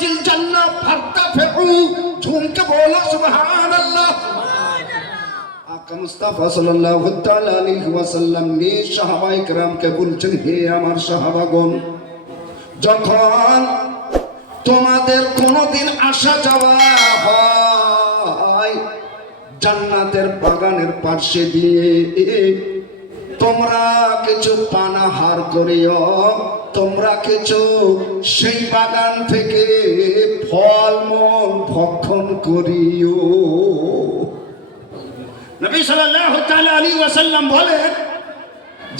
রিয়াজিল জান্নাহ ফারতাফিউ, ঝুমকে বলো সুবহানাল্লাহ। আকা মুস্তাফা সাল্লাল্লাহু তাআলা আলাইহি ওয়াসাল্লাম নে সাহাবায়ে কেরামকে বলছেন, হে আমার সাহাবাগণ, যখন তোমাদের কোনদিন আসা যাওয়া হয় জান্নাতের বাগানের পাশে দিয়ে, তোমরা কিছু পানাহার করিও, তোমরা কিছু সেই বাগান থেকে ফলমূল ভক্ষণ করিও। নবী সাল্লাল্লাহু তাআলা আলাইহি ওয়াসাল্লাম বলেন,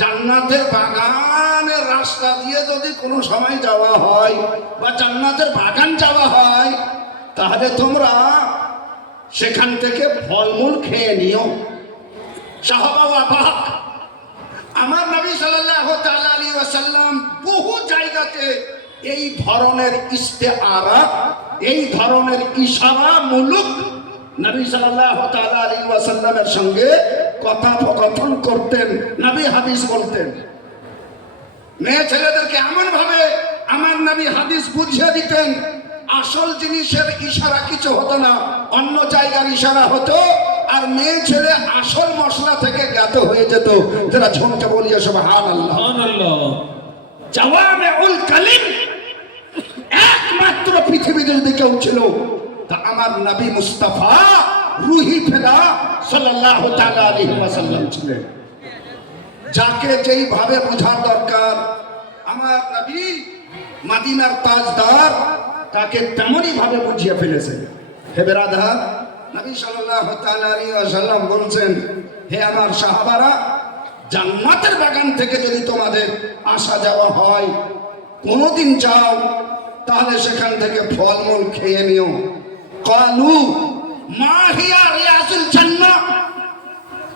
জান্নাতের বাগানের রাস্তা দিয়ে যদি কোনো সময় যাওয়া হয় বা জান্নাতের বাগান যাওয়া হয়, তাহলে তোমরা সেখান থেকে ফলমূল খেয়ে নিও। সাহাবা অবাক। আমার নবী সাল্লাল্লাহু তাআলা আলাইহি ওয়াসাল্লাম বহু জায়গাতে এই ধরনের ইস্তেআরা, এই ধরনের ইশারা মূলক নবী সাল্লাল্লাহু তাআলা আলাইহি ওয়াসাল্লামের সঙ্গে কথোপকথন করতেন, নবী হাদিস বলতেন। মেয়ে ছেলেদেরকে এমন ভাবে আমার নবী হাদিস বুঝিয়ে দিতেন, আসল জিনিসের ইশারা কিছু হতো না, অন্য জায়গার ইশারা হতো, আর মেয়ে ছেলে আসল মশলা থেকে জ্ঞাত হয়ে যেত। যারা ঝুমকে বলিয়ে সুবহানাল্লাহ। জাওয়ামিউল কালিম একমাত্র পৃথিবীতে যদি কেউ ছিল তা আমার নবী মুস্তাফা রুহি ফেদা সাল্লাল্লাহু তাআলা আলাইহি ওয়াসাল্লাম ছিলেন। যাকে যেইভাবে বোঝার দরকার, আমার নবী মদিনার তাজদার, তাকে তেমনই ভাবে বুঝিয়ে ফেলেছেন। হে বেরাদার, নবী সাল্লাল্লাহু তাআলা আলাইহি ওয়াসাল্লাম বলছেন, হে আমার সাহাবারা, জান্নাতের বাগান থেকে যদি তোমাদের আসা যাওয়া হয়, কোনদিন যাও, তাহলে সেখান থেকে ফলমূল খেয়ে নিও। ক্বালু মা হিয়া রিয়াজুল জান্নাহ,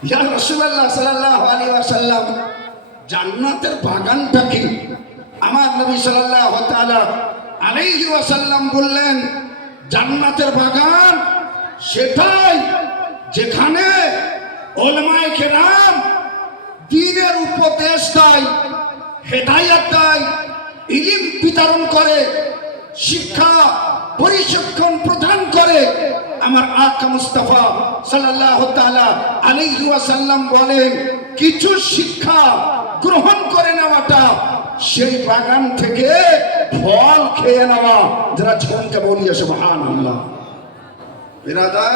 ইয়া রাসূলুল্লাহ সাল্লাল্লাহু আলাইহি ওয়াসাল্লাম, জান্নাতের বাগানটা কি? আমার নবী সাল্লাল্লাহু তাআলা আলাইহি ওয়াসাল্লাম বললেন, জান্নাতের বাগান সেটাই যেখানে উলামায়ে কেরাম দ্বীনের উপদেশ দেয়, হেদায়েত দেয়, ইলম বিতরণ করে, শিক্ষা পরিশিক্ষণ প্রদান করে। আমার আকা মুস্তাফা সাল্লাল্লাহু তাআলা আলাইহি ওয়াসাল্লাম বলেন, কিছু শিক্ষা গ্রহণ করে নেওয়াটা সেই বাগান থেকে ফল খেয়ে নেওয়া। যারা ঝুমকে বলিয়ে সুবহানাল্লাহ। বিরাদার,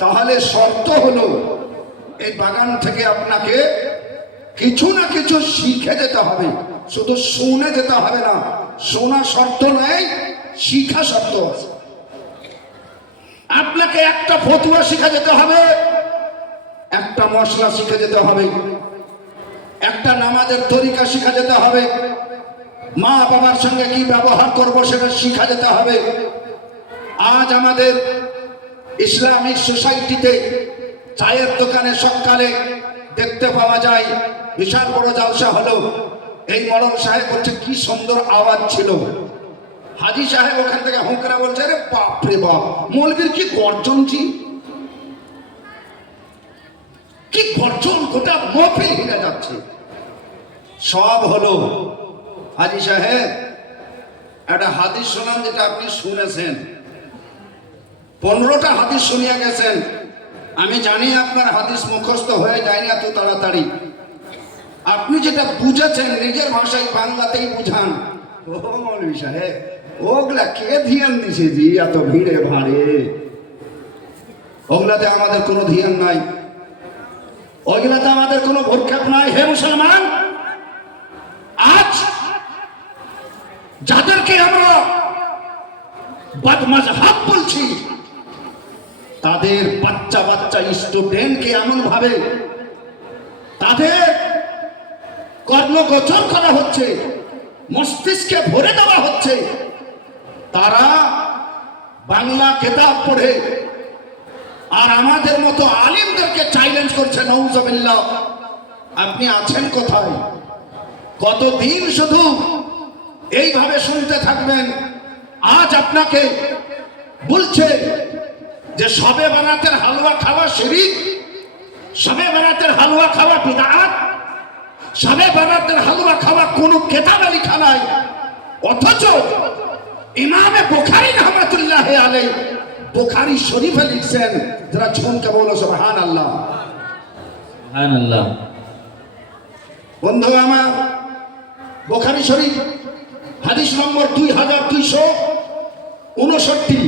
তাহলে শর্ত হলো এই বাগান থেকে আপনাকে কিছু না কিছু শিখে যেতে হবে, শুধু শুনে যেতে হবে না। শোনা শর্ত নাই, শিখা শর্ত আছে। আপনাকে একটা ফতুয়া শিখে যেতে হবে, একটা মশলা শিখে যেতে হবে, একটা নামাজের তরিকা শিখা যেতে হবে, মা বাবার সঙ্গে কি ব্যবহার করব সেটা শিখা যেতে হবে। আজ আমাদের ইসলামিক সোসাইটিতে চায়ের দোকানে সকালে দেখতে পাওয়া যায় বিশাল বড় জালসা হলো, এই মরম সাহেব বলছে কি সুন্দর আওয়াজ ছিল, হাজি সাহেব ওখান থেকে হুঁকরা বলছে, রে বাপ রে বাপ, মৌলবীর কি গর্জন, কি গর্জন, গোটা মহফিল হিলে যাচ্ছে। সব হলো হাজি সাহেব একটা হাদিস শোনান যেটা আপনি শুনেছেন, 15টা হাদিস শুনিয়ে গেছেন। আমি জানি আপনার হাদিস মুখস্থ হয়ে যায়নি এত তাড়াতাড়ি, আপনি যেটা বুঝেছেন নিজের ভাষায় বাংলাতেই বুঝান। ও মৌলভী সাহেব, ওগুলা কে ধ্যান দিছে জি এত ভিড়ে ভাড়ে? ওগুলাতে আমাদের কোনো ধ্যান নাই, ওইগুলাতে আমাদের কোনো ভরক্ষেপ নাই। হে মুসলমান, আজ যাদেরকে আমরা বদমাযহাব বলছি, তাদের বাচ্চা বাচ্চা স্টুডেন্টকে এমন ভাবে তাদের কর্মগোচর করা হচ্ছে, মস্তিষ্কে ভরে দেওয়া হচ্ছে। তারা বাংলা কিতাব পড়ে আর আমাদের মতো আলিমদেরকে চ্যালেঞ্জ করছে, নাউজুবিল্লাহ। আপনি আছেন কোথায়? কতদিন শুধু এইভাবে শুনতে থাকবেন? আজ আপনাকে বলছে যে শবে বরাতের হালুয়া খাওয়া শিরক, শবে বরাতের হালুয়া খাওয়া বিদআত, শবে বরাতের হালুয়া খাওয়া কোনো কিতাবে লেখা নাই। অথচ ইমামে বুখারী রহমাতুল্লাহ আলাইহি বুখারী শরীফে লিখছেন, যারা ঝুমকে বলো সুবহানাল্লাহ। সুবহানাল্লাহ। বন্ধু আমার, বুখারী শরীফ হাদিস নম্বর 2259।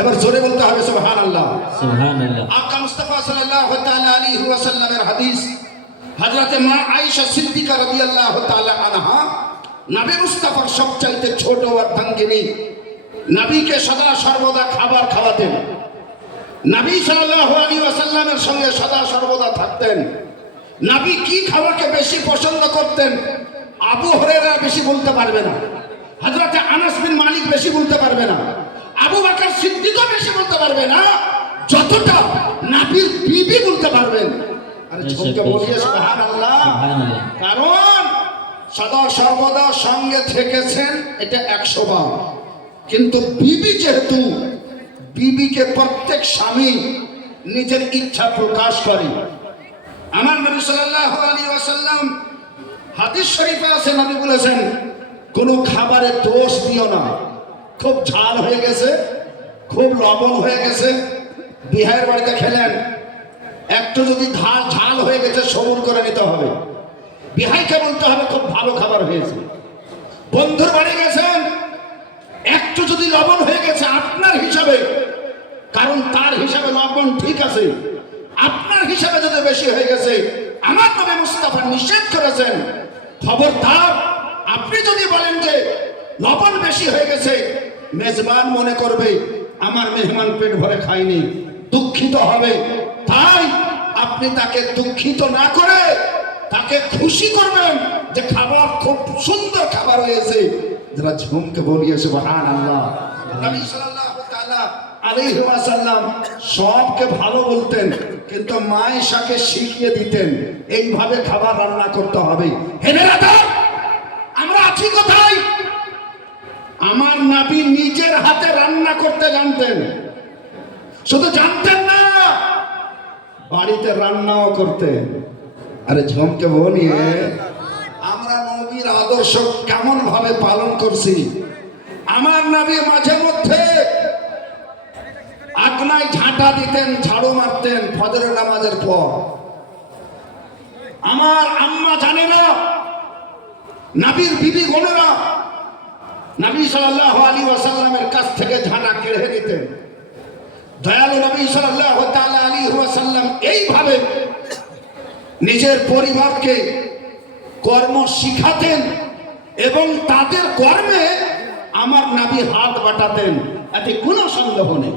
এবার জোরে বলতে হবে সুবহানাল্লাহ। সুবহানাল্লাহ। আকা মুস্তাফা সাল্লাল্লাহু তাআলা আলাইহি ওয়াসাল্লামের হাদিস, হযরতে মা আয়েশা সিদ্দিকা রাদিয়াল্লাহু তাআলা আনহা, নবী মুস্তাফার সবচাইতে ছোট অর্ধাঙ্গিনী, নবীকে সদা সর্বদা খাবার খাওয়াতেন, নবী সাল্লাল্লাহু আলাইহি ওয়াসাল্লামের সঙ্গে সদা সর্বদা থাকতেন। নবী কি খাবারকে বেশি পছন্দ করতেন আবু হুরায়রা বেশি বলতে পারবে না, হযরতে আনাস বিন মালিক বেশি বলতে পারবে না, আবু বকর সিদ্দিকও বেশি বলতে পারবে না, যতটা নবীর বিবি বলতে পারবেন। আরে ছোটকে বলিয়ে সুবহানাল্লাহ। সুবহানাল্লাহ। কারণ সদা সর্বদা সঙ্গে থেকেছেন এটা 100 বার, কিন্তু বিবি যেহেতু, বিবিকে প্রত্যেক স্বামী নিজের ইচ্ছা প্রকাশ করে। আমার নবী সাল্লাল্লাহু আলাইহি ওয়াসাল্লাম হাদিস শরীফে আছে, নবী বলেছেন কোন খাবারে দোষ দিও না। খুব ঝাল হয়ে গেছে, খুব লবণ হয়ে গেছে, বিহারের বাড়িতে খেলেন, একটু যদি ঝাল হয়ে গেছে সবুর করে নিতে হবে, বিহাইকে বলতে হবে খুব ভালো খাবার হয়েছে। বন্ধুর বাড়ি গেছেন, একটু যদি লবণ হয়ে গেছে আপনার হিসাবে, কারণ তার হিসাবে লবণ ঠিক আছে, আপনার হিসাবে যদি বেশি হয়ে গেছে, আমার নবী মুস্তাফা নিষেধ করেছেন, খবরদার আপনি যদি বলেন যে লবণ বেশি হয়ে গেছে, মেজবান মনে করবে আমার মেহমান পেট ভরে খায়নি, দুঃখিত হবে। তাই আপনি তাকে দুঃখিত না করে তাকে খুশি করবেন যে খাবার খুব সুন্দর খাবার হয়েছে। যারা ঝুমকে বলিয়ে সুবহানাল্লাহ। নবী সাল্লাল্লাহু তাআলা আলাইহি ওয়াসাল্লাম সবকে ভালো বলতেন, কিন্তু মা আয়েশাকে শিখিয়ে দিতেন এইভাবে খাবার রান্না করতে হবে। হে বেরাদার, আমরা আছি কোথায়? আমার নবী নিজের হাতে রান্না করতে জানতেন, শুধু জানতেন না, বাড়িতে রান্নাও করতেন। আরে ঝমকে বলিয়ে আমরা নবীর আদর্শ কেমন ভাবে পালন করছি। আমার নবী মাঝে মধ্যে আগনায় ঝাঁটা দিতেন, ঝাড়ু মারতেন ফজরের নামাজের পর। আমার আম্মা জানে না, নবীর বিবি বোনেরা নবী সাল্লাল্লাহু আলাইহি ওয়াসাল্লামের কাছ থেকে ঝাঁটা কেড়ে নিতেন। দয়ালু নবী সাল্লাল্লাহু তাআলা আলাইহি ওয়াসাল্লাম এইভাবে নিজের পরিবারকে কর্ম শিখাতেন এবং তাদের কর্মে আমার নবী হাত বাটাতেন, এতে কোনো সন্দেহ নেই।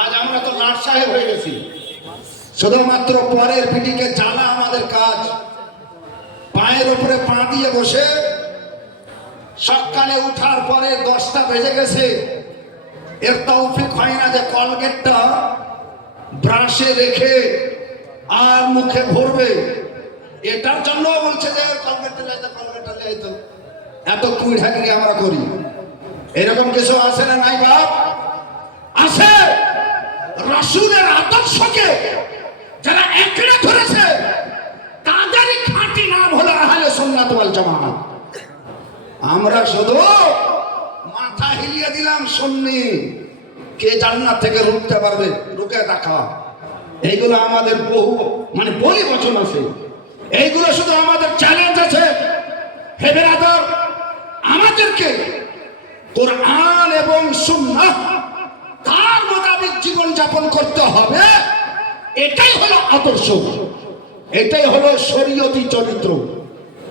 আজ আমরা তো লাট সাহেব হয়ে গেছি, শুধুমাত্র পরের পিটিকে জ্বালা আমাদের কাজ। পায়ের উপরে পা দিয়ে বসে সকালে উঠার পরে 10টা বেজে গেছে, এর তৌফিক হয় না যে কলগেটটা ব্রাশে রেখে আর মুখে ভরবে। এটার জন্য বলছে যে কলগেটটা লাইতো, এত কুইঢাগিরি আমরা করি। এরকম কিছু আছে না নাই বাপ? আছে। রাসূলের আদর্শকে যারা একড়ে ধরেছে তাদেরই খাঁটি নাম হলো আহলে সুন্নাত ওয়াল জামাত। আমরা শুধু মাথা হিলিয়ে দিলাম সুন্নি, কে জান্নাত থেকে রুখতে পারবে? রুকে দেখা। এইগুলো আমাদের বহু বলি বচন আছে, এইগুলো শুধু আমাদের চ্যালেঞ্জ আছে। হে বেরাদর, আমাদেরকে কোরআন এবং সুন্নাহ তার মোতাবেক জীবন যাপন করতে হবে। এটাই হলো আদর্শ, এটাই হলো শরীয়তি চরিত্র।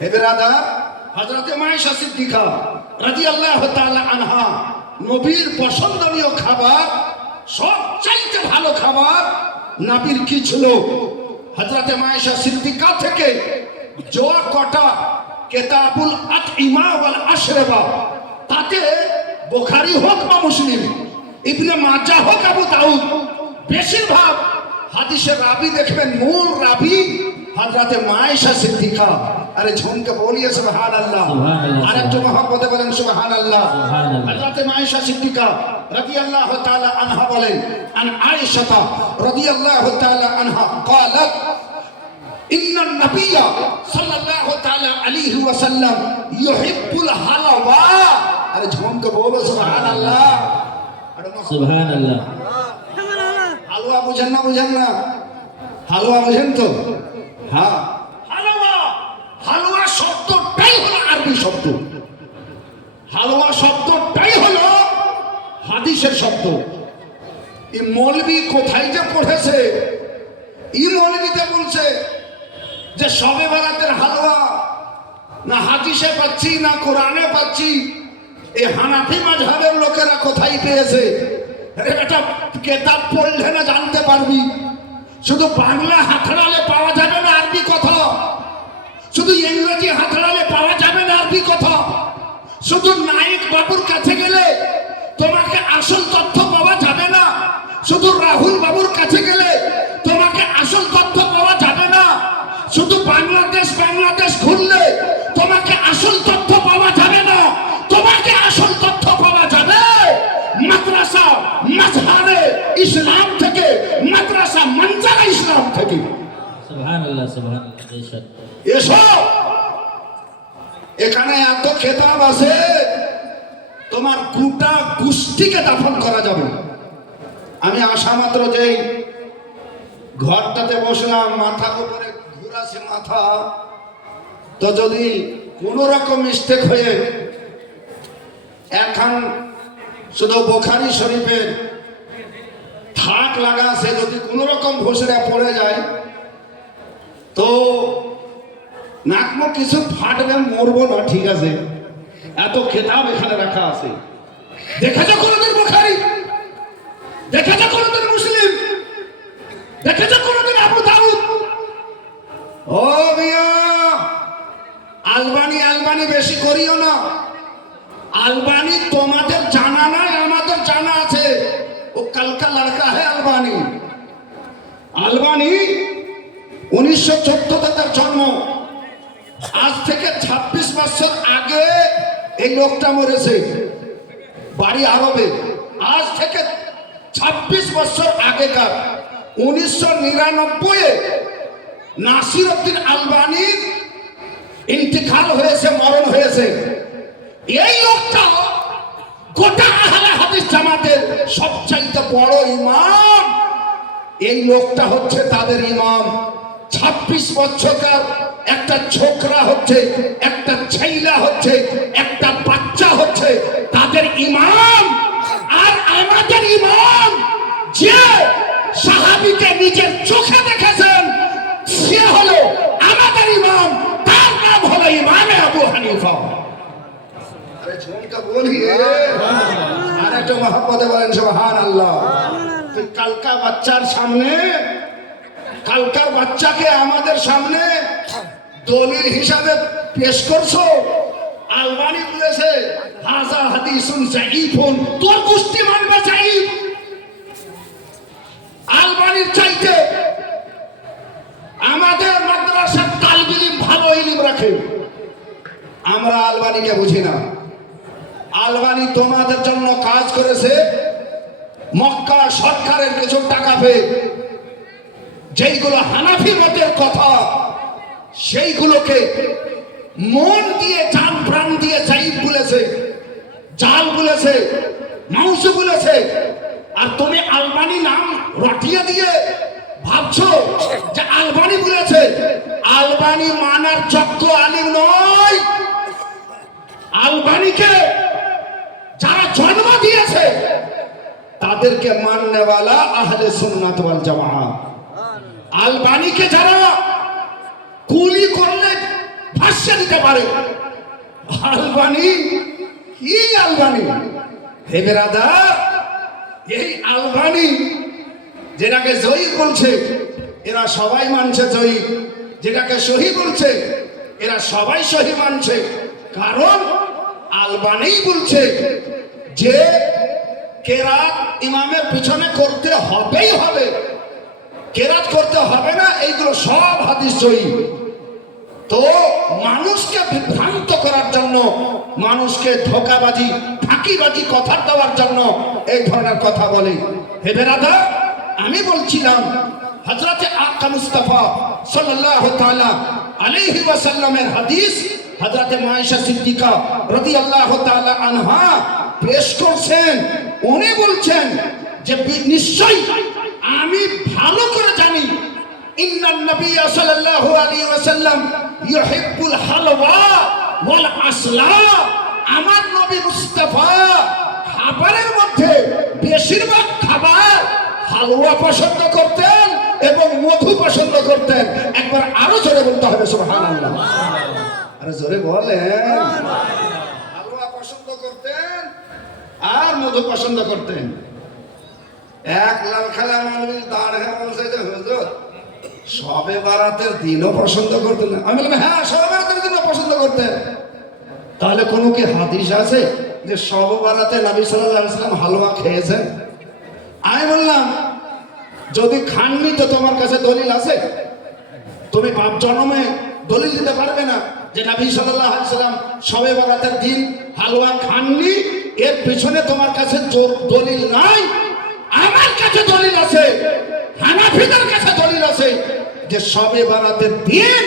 হে বেরাদর, হযরতে মা আয়েশা সিদ্দিকা রাদিয়াল্লাহু তাআলা আনহা নবীর পছন্দনীয় খাবার, সবচাইতে ভালো খাবার নবীর কি ছিল? হযরতে মা আয়েশা সিদ্দিকা থেকে জোয়া কটা কিতাবুল আতইমা ওয়াল আশরাবা, তাতে বুখারী হোক বা মুসলিম, ইবনে মাজাহ হোক, আবু দাউদ, বেশিরভাগ হাদিসের রাবি দেখবেন মূল রাবি হযরতে মা আয়েশা সিদ্দিকা। আরে ঝুমকে বলিয়ে সুবহানাল্লাহ। আর একটু মহব্বতে বলেন সুবহানাল্লাহ। হযরতে মা আয়েশা সিদ্দিকা রাদিয়াল্লাহু তাআলা আনহা বলেন, আন আয়েশা রাদিয়াল্লাহু তাআলা আনহা قالت ان النبي صلى الله تعالى عليه وسلم يحب الحلوى। আরে ঝুমকে के बोलो सुभान अल्लाह। सुभान अल्लाह। হালুয়া বুঝেন না হালুয়া বুঝেন তো? হ্যাঁ, হালুয়া, হালুয়া শব্দটাই হলো আরবি শব্দ, হালুয়া শব্দটাই হলো হাদিসের শব্দ। এই মৌলবি কোথায় যে পড়েছে, এই মৌলবিতে বলছে যে শবে বরাতের হালুয়া না হাদিসে পাচ্ছি না কোরআনে পাচ্ছি। এই হানাফি মাযহাবের লোকেরা কোথায় পেয়েছে? এটা কিতাব পড়লে না জানতে পারবি। শুধু বাংলা হাতড়ালে পাওয়া যাবে না আরবি কথা, শুধু ইংরেজি হাতড়ালে পাওয়া যাবে না আরবি কথা, শুধু নায়ক বাবুর কাছে গেলে তোমাকে আসল তথ্য পাওয়া যাবে না, শুধু রাহুল বাবুর কাছে গেলে তোমাকে আসল তথ্য পাওয়া যাবে না, শুধু বাংলাদেশ ঘুরলে তোমাকে আসল তথ্য পাওয়া যাবে না। তোমাকে আসল তথ্য পাওয়া যাবে মাদ্রাসা মাজহারে ইসলাম থেকে, মাদ্রাসা মঞ্জারা ইসলাম থেকে। सुभान अल्लाह, सुभान अल्लाह। बेशक এসো, এখানে এত খেতাব আছে তোমার গোটা গোষ্ঠীকে দাফন করা যাবে। আমি আসা মাত্র যেই ঘরটাতে বসলাম, মাথার উপরে ঘুরাছে মাথা, তো যদি কোন রকম মিস্টেক হয়ে এখন শুধু বুখারী শরীফের থাক লাগা আছে, যদি কোন রকম ঘুষড়ে পড়ে যায় তো নাকমো কিছু ফাটবে, মরবো না, ঠিক আছে। এত খেতাব এখানে রাখা আছে। দেখেছ কোনদিন বুখারী? দেখেছ কোনদিন মুসলিম? দেখেছ কোনদিন আবু দাউদ? ও মিয়া, আলবানি বেশি করিও না। আলবানি তোমাদের জানা নাই, আমাদের জানা আছে। ও কালকা লড়কা হ্যাঁ আলবানি 1914 তার জন্ম। আজ থেকে 26 বছর আগে এই লোকটা মরেছে, বাড়ি আরবে। আজ থেকে 26 বছর আগেকার 1999 নাসিরউদ্দিন আলবানির ইন্তেকাল হয়েছে, মরণ হয়েছে। এই লোকটা গোটা আহলে হাদিস জামাতের সবচাইতে বড় ইমাম। এই লোকটা হচ্ছে তাদের ইমাম। 26 বছরকার একটা ছোকরা হচ্ছে, একটা ছেলে হচ্ছে, একটা বাচ্চা হচ্ছে তাদের ইমাম। আর আমাদের ইমাম যে সাহাবীকে নিজের চোখে দেখেছেন সে হলো আমাদের ইমাম, তার নাম হলো ইমামে আবু হানিফা। আরে ঝুমকা বলিয়ে আর একটা মহব্বতে বলেন সুবহানাল্লাহ। তুই কালকা বাচ্চার সামনে, কালকার বাচ্চাকে আমাদের সামনে দলিল হিসাবে পেশ করছো। আলবানি বলেছে হাযা হাদিসুন যায়ীফুন, তোর গোষ্ঠী মানবে যায়ীফ। আলবানির চাইতে আমাদের মাদ্রাসার তালিব ইলম ভালো ইলম রাখে। আমরা আলবানিকে বুঝি না। আলবানি তোমাদের জন্য কাজ করেছে মক্কা সরকারের কিছু টাকা পেয়ে, যেইগুলো হানাফি মতের কথা সেইগুলোকে মন দিয়ে, জান প্রাণ দিয়ে যায়ীফ বলেছে, জাল বলেছে, মাউসু বলেছে। আর তুমি আলবানি নাম রটিয়ে দিয়ে ভাবছো যে আলবানি বলেছে। আলবানি মানার যোগ্য আলিম নয়। আলবানিকে যারা জন্ম দিয়েছে তাদেরকে মাননেওয়ালা আহলে সুন্নাত ওয়াল জামাত। আলবানিকে যারা কুলি করলে ভাষ্য দিতে পারে, আলবানি কি আলবানি? হে বেরাদার, এই আলবানি যেটাকে জয়ী বলছে এরা সবাই মানছে জয়ী, যেটাকে সহি বলছে এরা সবাই সহি মানছে। কারণ আলবানি বলছে যে কেরাত ইমামের পিছনে করতে হবেই হবে, কেরাত করতে হবে না, এইগুলো সব হাদিস সহিহ। তো মানুষকে বিভ্রান্ত করার জন্য, মানুষকে ধোঁকাবাজি ফাঁকিবাজি কথা দেওয়ার জন্য এই ধরনের কথা বলে। হে বেরাদার, আমি বলছিলাম হযরতে আকা মুস্তাফা সাল্লাল্লাহু তাআলা আলাইহি ওয়াসাল্লামের হাদিস, হযরতে মায়েশা সিদ্দিকা রাদিয়াল্লাহু তাআলা আনহা পেশ করছেন, উনি বলছেন যে নিশ্চয়ই আমি ভালো করে জানি ইন্নান নবী সাল্লাল্লাহু আলাইহি ওয়াসাল্লাম ইউহিব্বুল হালওয়া ওয়াল আসলা। আমার নবী মুস্তাফা খাবারের মধ্যে বেশিরভাগ খাবার হালুয়া পছন্দ করতেন এবং মধু পছন্দ করতেন। একবার আরো জোরে বলতে হবে সুবহানাল্লাহ। আরে জোরে বলেন। হালুয়া পছন্দ করতেন আর মধু পছন্দ করতেন। এক লাল খেলা মানবী দাঁড় হয়ে বলছে যে হুজুর সবে বারাতের দিনও পছন্দ করতেন না। আমি বললাম হ্যাঁ, সবে বারাতের দিনও পছন্দ করতেন। তাহলে কোনো কি হাদিস আছে যে সবে বারাতে নবী সাল্লাল্লাহু আলাইহি ওয়াসাল্লাম হালুয়া খেয়েছেন? আমি বললাম যদি খাননি তো তোমার কাছে দলিল আছে? তুমি বাপ জন্মে দলিল দিতে পারবে না যে নবী সাল্লাল্লাহু আলাইহি ওয়াসাল্লাম সবে বারাতের দিন হালুয়া খাননি, এর পিছনে তোমার কাছে দলিল নাই। আমার কাছে দলিল আছে, হানাফিদের কাছে দলিল আছে যে সবে বারাতের দিন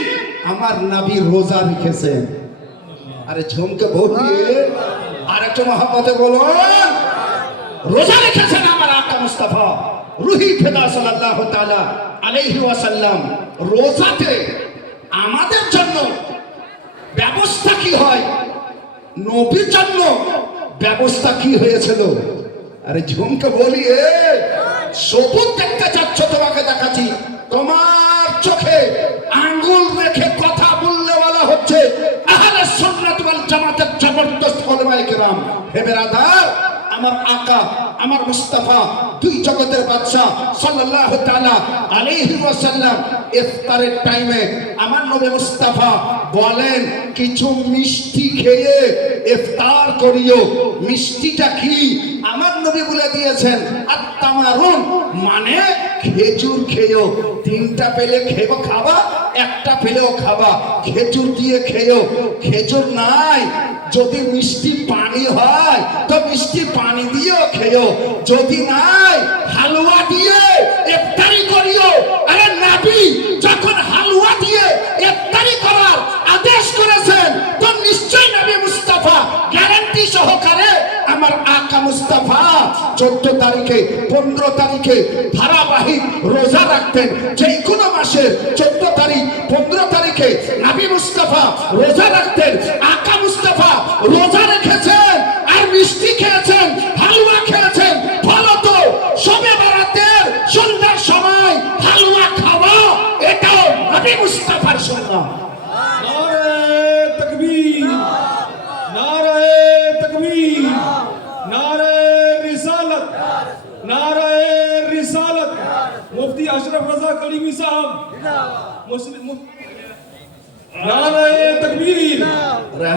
আমার নবী রোজা রেখেছেন। আরে ঝুমকে বলিয়ে আর একটু মহব্বতে বলুন, রোজা রেখেছেন আমার আকা মুস্তাফা রুহি ফিদা সাল্লাল্লাহু তাআলা আলাইহি ওয়াসাল্লাম। রোজাতে আমাদের জন্য ব্যবস্থা কি হয়, নবীর জন্য ব্যবস্থা কি হয়েছিল? আরে ঝুমকে বলিয়ে সবুজ দেখতে চাচ্ছ, তোমাকে দেখাচ্ছি। তোমার চোখে আঙ্গুল রেখে কথা বললে বলা হচ্ছে আহলে সুন্নাত ওয়াল জামাতের জবরদস্ত উলামায়ে কেরাম। হে বেরাদার, আমার আকা আমার মুস্তাফা দুই জগতের বাদশা সাল্লাল্লাহু তাআলা আলাইহি ওয়াসাল্লাম ইফতারের টাইমে আমার নবী মুস্তাফা বলেন কিছু মিষ্টি খেয়ে ইফতার করিও। মিষ্টিটা কি? আমার নবী বলে দিয়েছেন আত-তামারুন, মানে খেজুর খেয়েও। তিনটা পেলে খেও খাবা, একটা পেলেও খাবা, খেজুর দিয়ে খেয়েও। খেজুর নাই, যদি মিষ্টি পানি হয় তো মিষ্টি পানি দিয়েও খেয়েও, যদি নাই হালুয়া দিয়ে ইফতারি করিও। আরে নবী যখন হালুয়া দিয়ে ইফতারি করার আদেশ করেছেন তো নিশ্চয়ই নবী মুস্তাফা গ্যারান্টি সহকারে আমার আকা মুস্তাফা 14 তারিখে 15 তারিখে ধারাবাহিক রোজা রাখতেন। যে কোনো মাসের 14 তারিখ 15 তারিখে নবী মুস্তাফা রোজা রাখতেন। আকা মুস্তাফা রোজা রেখেছেন আর মিষ্টি খেয়েছেন, হালুয়া খেয়েছেন। ফলত সবে বারাতের সন্ধ্যার সময় হালুয়া খাওয়া এটাও নবী মুস্তাফার সুন্নাহ। নারে তাকবীর, নারে তাকবীর, নারে রিসালত, নারে রিসালত। মুফতি আশরাফ রাজা কলিমি সাহেব মুসলিম। নারে তাকবীর,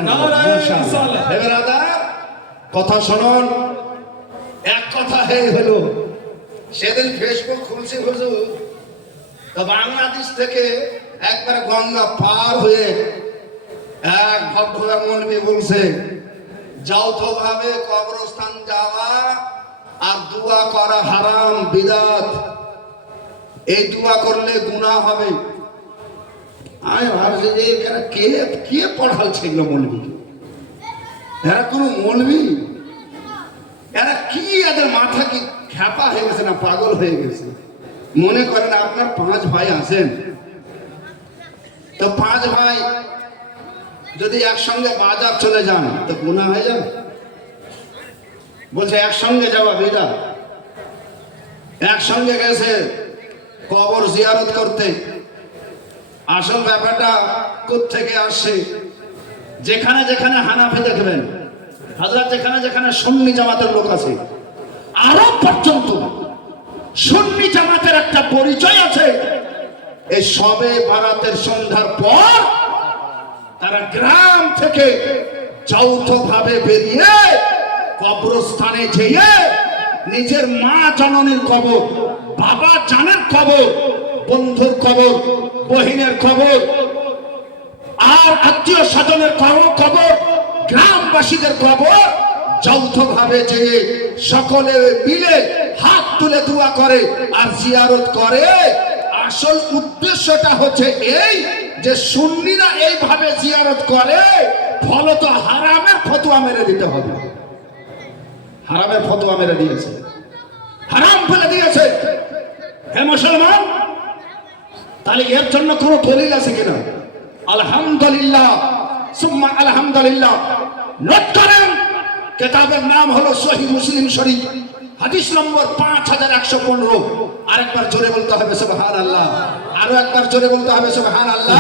নারে রিসালত। হে বেরাদার, কথা শুনুন। এক কথা হলো সেদিন ফেসবুক খুলছি হুজুর, তো বাংলাদেশ থেকে একবার গঙ্গা পার হয়ে এক ভদ্র মৌলবী বলছে যৌথভাবে কবরস্থান যাওয়া আর দোয়া করা হারাম, বিদআত। এই দোয়া করলে গুনাহ হবে। আমি ভাবছি যে এরা কে পড়াচ্ছে এগুলো মৌলবী? এরা কোনো মৌলবী? এরা কি, এদের মাথা কি খ্যাপা হয়ে গেছে না পাগল হয়ে গেছে? মনে করেন আপনার 5 ভাই আছেন, তো 5 ভাই যদি একসঙ্গে বাজার চলে যান তো গুনাহ হয়ে যাবে? বলছে একসঙ্গে যাওয়া বিদআত। একসঙ্গে গেছে কবর জিয়ারত করতে। আসল ব্যাপারটা কোত্থেকে আসছে? যেখানে যেখানে হানাফি দেখবেন, হযরত যেখানে যেখানে সুন্নি জামাতের লোক আছে, আরব পর্যন্ত সুন্নি জামাতের একটা পরিচয় আছে। এই সবে বারাতের সন্ধ্যার পর তারা গ্রাম থেকে যৌথভাবে বেরিয়ে কবরস্থানে যেয়ে নিজের মা জননীর কবর, বাবা জানের কবর, বন্ধুর কবর, বহিনের কবর আর আত্মীয় স্বজনের কবর, গ্রামবাসীদের কবর যৌথভাবে যেয়ে সকলে মিলে হাত তুলে দোয়া করে আর জিয়ারত করে। আসল উদ্দেশ্যটা হচ্ছে এই যে সুন্নিরা এইভাবে জিয়ারত করে, ফলত হারামের ফতোয়া মেরে দিতে হবে। হারামের ফতোয়া মেরে দিয়েছে, হারাম ফেলে দিয়েছে। হে মুসলমান, তাহলে এর জন্য কোনো দলিল আছে কিনা? আলহামদুলিল্লাহ সুম্মা আলহামদুলিল্লাহ। নোট করেন, কিতাবের নাম হলো সহিহ মুসলিম শরীফ, হাদিস নম্বর 5115। আরেকবার জোরে বলতে হবে সুবহানাল্লাহ, আরো একবার জোরে বলতে হবে সুবহানাল্লাহ।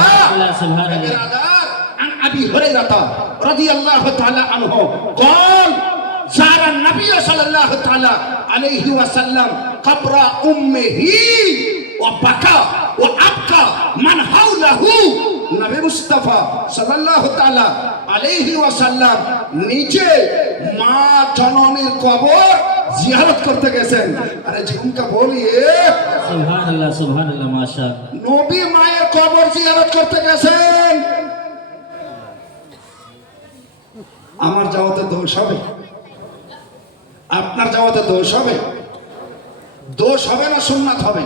বিরাদার, আন আবি হুরায়রা রাদিয়াল্লাহু তাআলা আনহু قال زار النبي صلى الله تعالى عليه وسلم قبر امه وبكى وابكى من حوله। নবী মুস্তাফা সাল্লাল্লাহু তাআলা আলাইহি ওয়াসাল্লাম নিজে মা জননীর কবর জিয়ারত করতে গেছেন। আরে ঝুমকা বলিয়ে সুবহানাল্লাহ, সুবহানাল্লাহ, মাশাআল্লাহ। নবী মায়ের কবর জিয়ারত করতে গেছেন। আমার যাওয়াতে দোষ হবে? আপনার যাওয়াতে দোষ হবে? দোষ হবে না সুন্নাত হবে?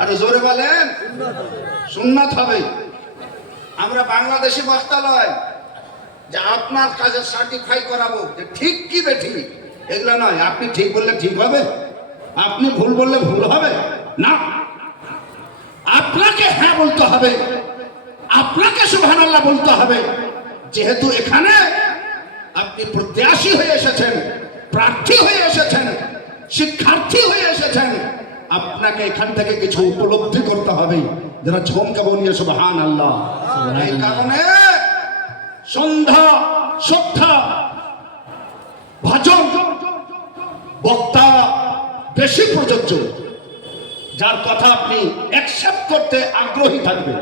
আরে জোরে বলেন, সুন্নাত হবে। আমরা বাংলাদেশি বক্তা নয় যে আপনার কাজে সার্টিফাই করাবো যে ঠিক কি বেঠিক, এগুলো নয়। আপনি ঠিক বললে ঠিক হবে, আপনি ভুল বললে ভুল হবে না। আপনাকে হ্যাঁ বলতে হবে, আপনাকে সুবহানাল্লাহ বলতে হবে। যেহেতু এখানে আপনি প্রত্যাশী হয়ে এসেছেন, প্রার্থী হয়ে এসেছেন, শিক্ষার্থী হয়ে এসেছেন, আপনাকে এখান থেকে কিছু উপলব্ধি করতে হবে। যারা ঝুমকা বলিয়ে সুবহানাল্লাহ। এই কারণে সন্ধ্যা শ্রদ্ধা ভাজন বক্তা বেশি প্রযোজ্য, যার কথা আপনি অ্যাকসেপ্ট করতে আগ্রহী থাকবেন।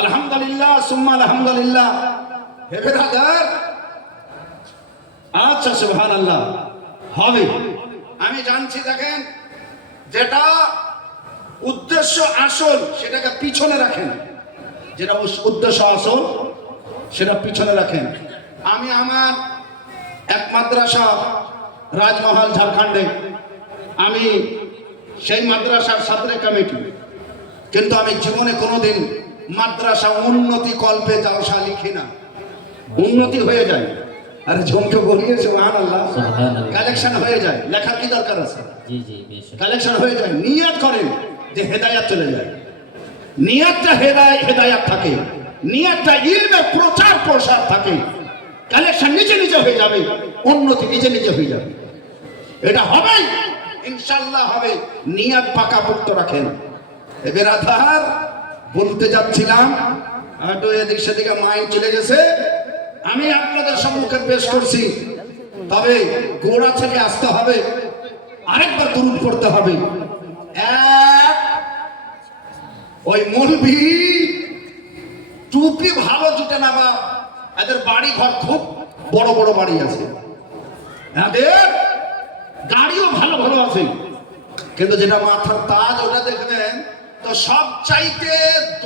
আলহামদুলিল্লাহ সুম্মা আলহামদুলিল্লাহ। হে বিরাদার, আচ্ছা সুবহানাল্লাহ হবে, আমি জানছি। দেখেন, যেটা উদ্দেশ্য আসল সেটাকে পিছনে রাখেন, যেটা উদ্দেশ্য আসল সেটা পিছনে রাখেন। আমি আমার এক মাদ্রাসা রাজমহল ঝাড়খণ্ডে, আমি সেই মাদ্রাসার ছাত্র কমিটি, কিন্তু আমি জীবনে কোনোদিন মাদ্রাসা উন্নতি কল্পে জালসা লিখি না। উন্নতি হয়ে যায়, আরে ঝুমকে বলিয়ে সুবহানাল্লাহ, কালেকশন হয়ে যায়। লেখার কি দরকার আছে? জি জি, বেশক। কালেকশন হয়ে যায়। নিয়ত করেন যে হেদায়াত চলে যায়, নিয়তটা হেদায়াত থাকে, নিয়তটা ইলমের প্রচার প্রসার থাকে। কালেকশন নিজে নিজে হয়ে যাবে, উন্নতি নিজে নিজে হয়ে যাবে। এটা হবে ইনশাআল্লাহ, হবে। নিয়ত পাকাপোক্ত রাখেন। এবার আধার বলতে যাচ্ছিলাম, একটু এদিক সেদিকে মাইন্ড চলে গেছে। আমি আপনাদের সম্মুখে পেশ করছি, তবে গোড়া থেকে আসতে হবে। আরেকবার দুরূদ পড়তে হবে। এক, ওই মৌলভী টুপি ভালো জুটে না, বা এদের বাড়ি ঘর খুব বড় বড় বাড়ি আছে, এদের গাড়িও ভালো ভালো আছে, কিন্তু যেটা মাথার তাজ ওটা দেখবেন তো সব চাইতে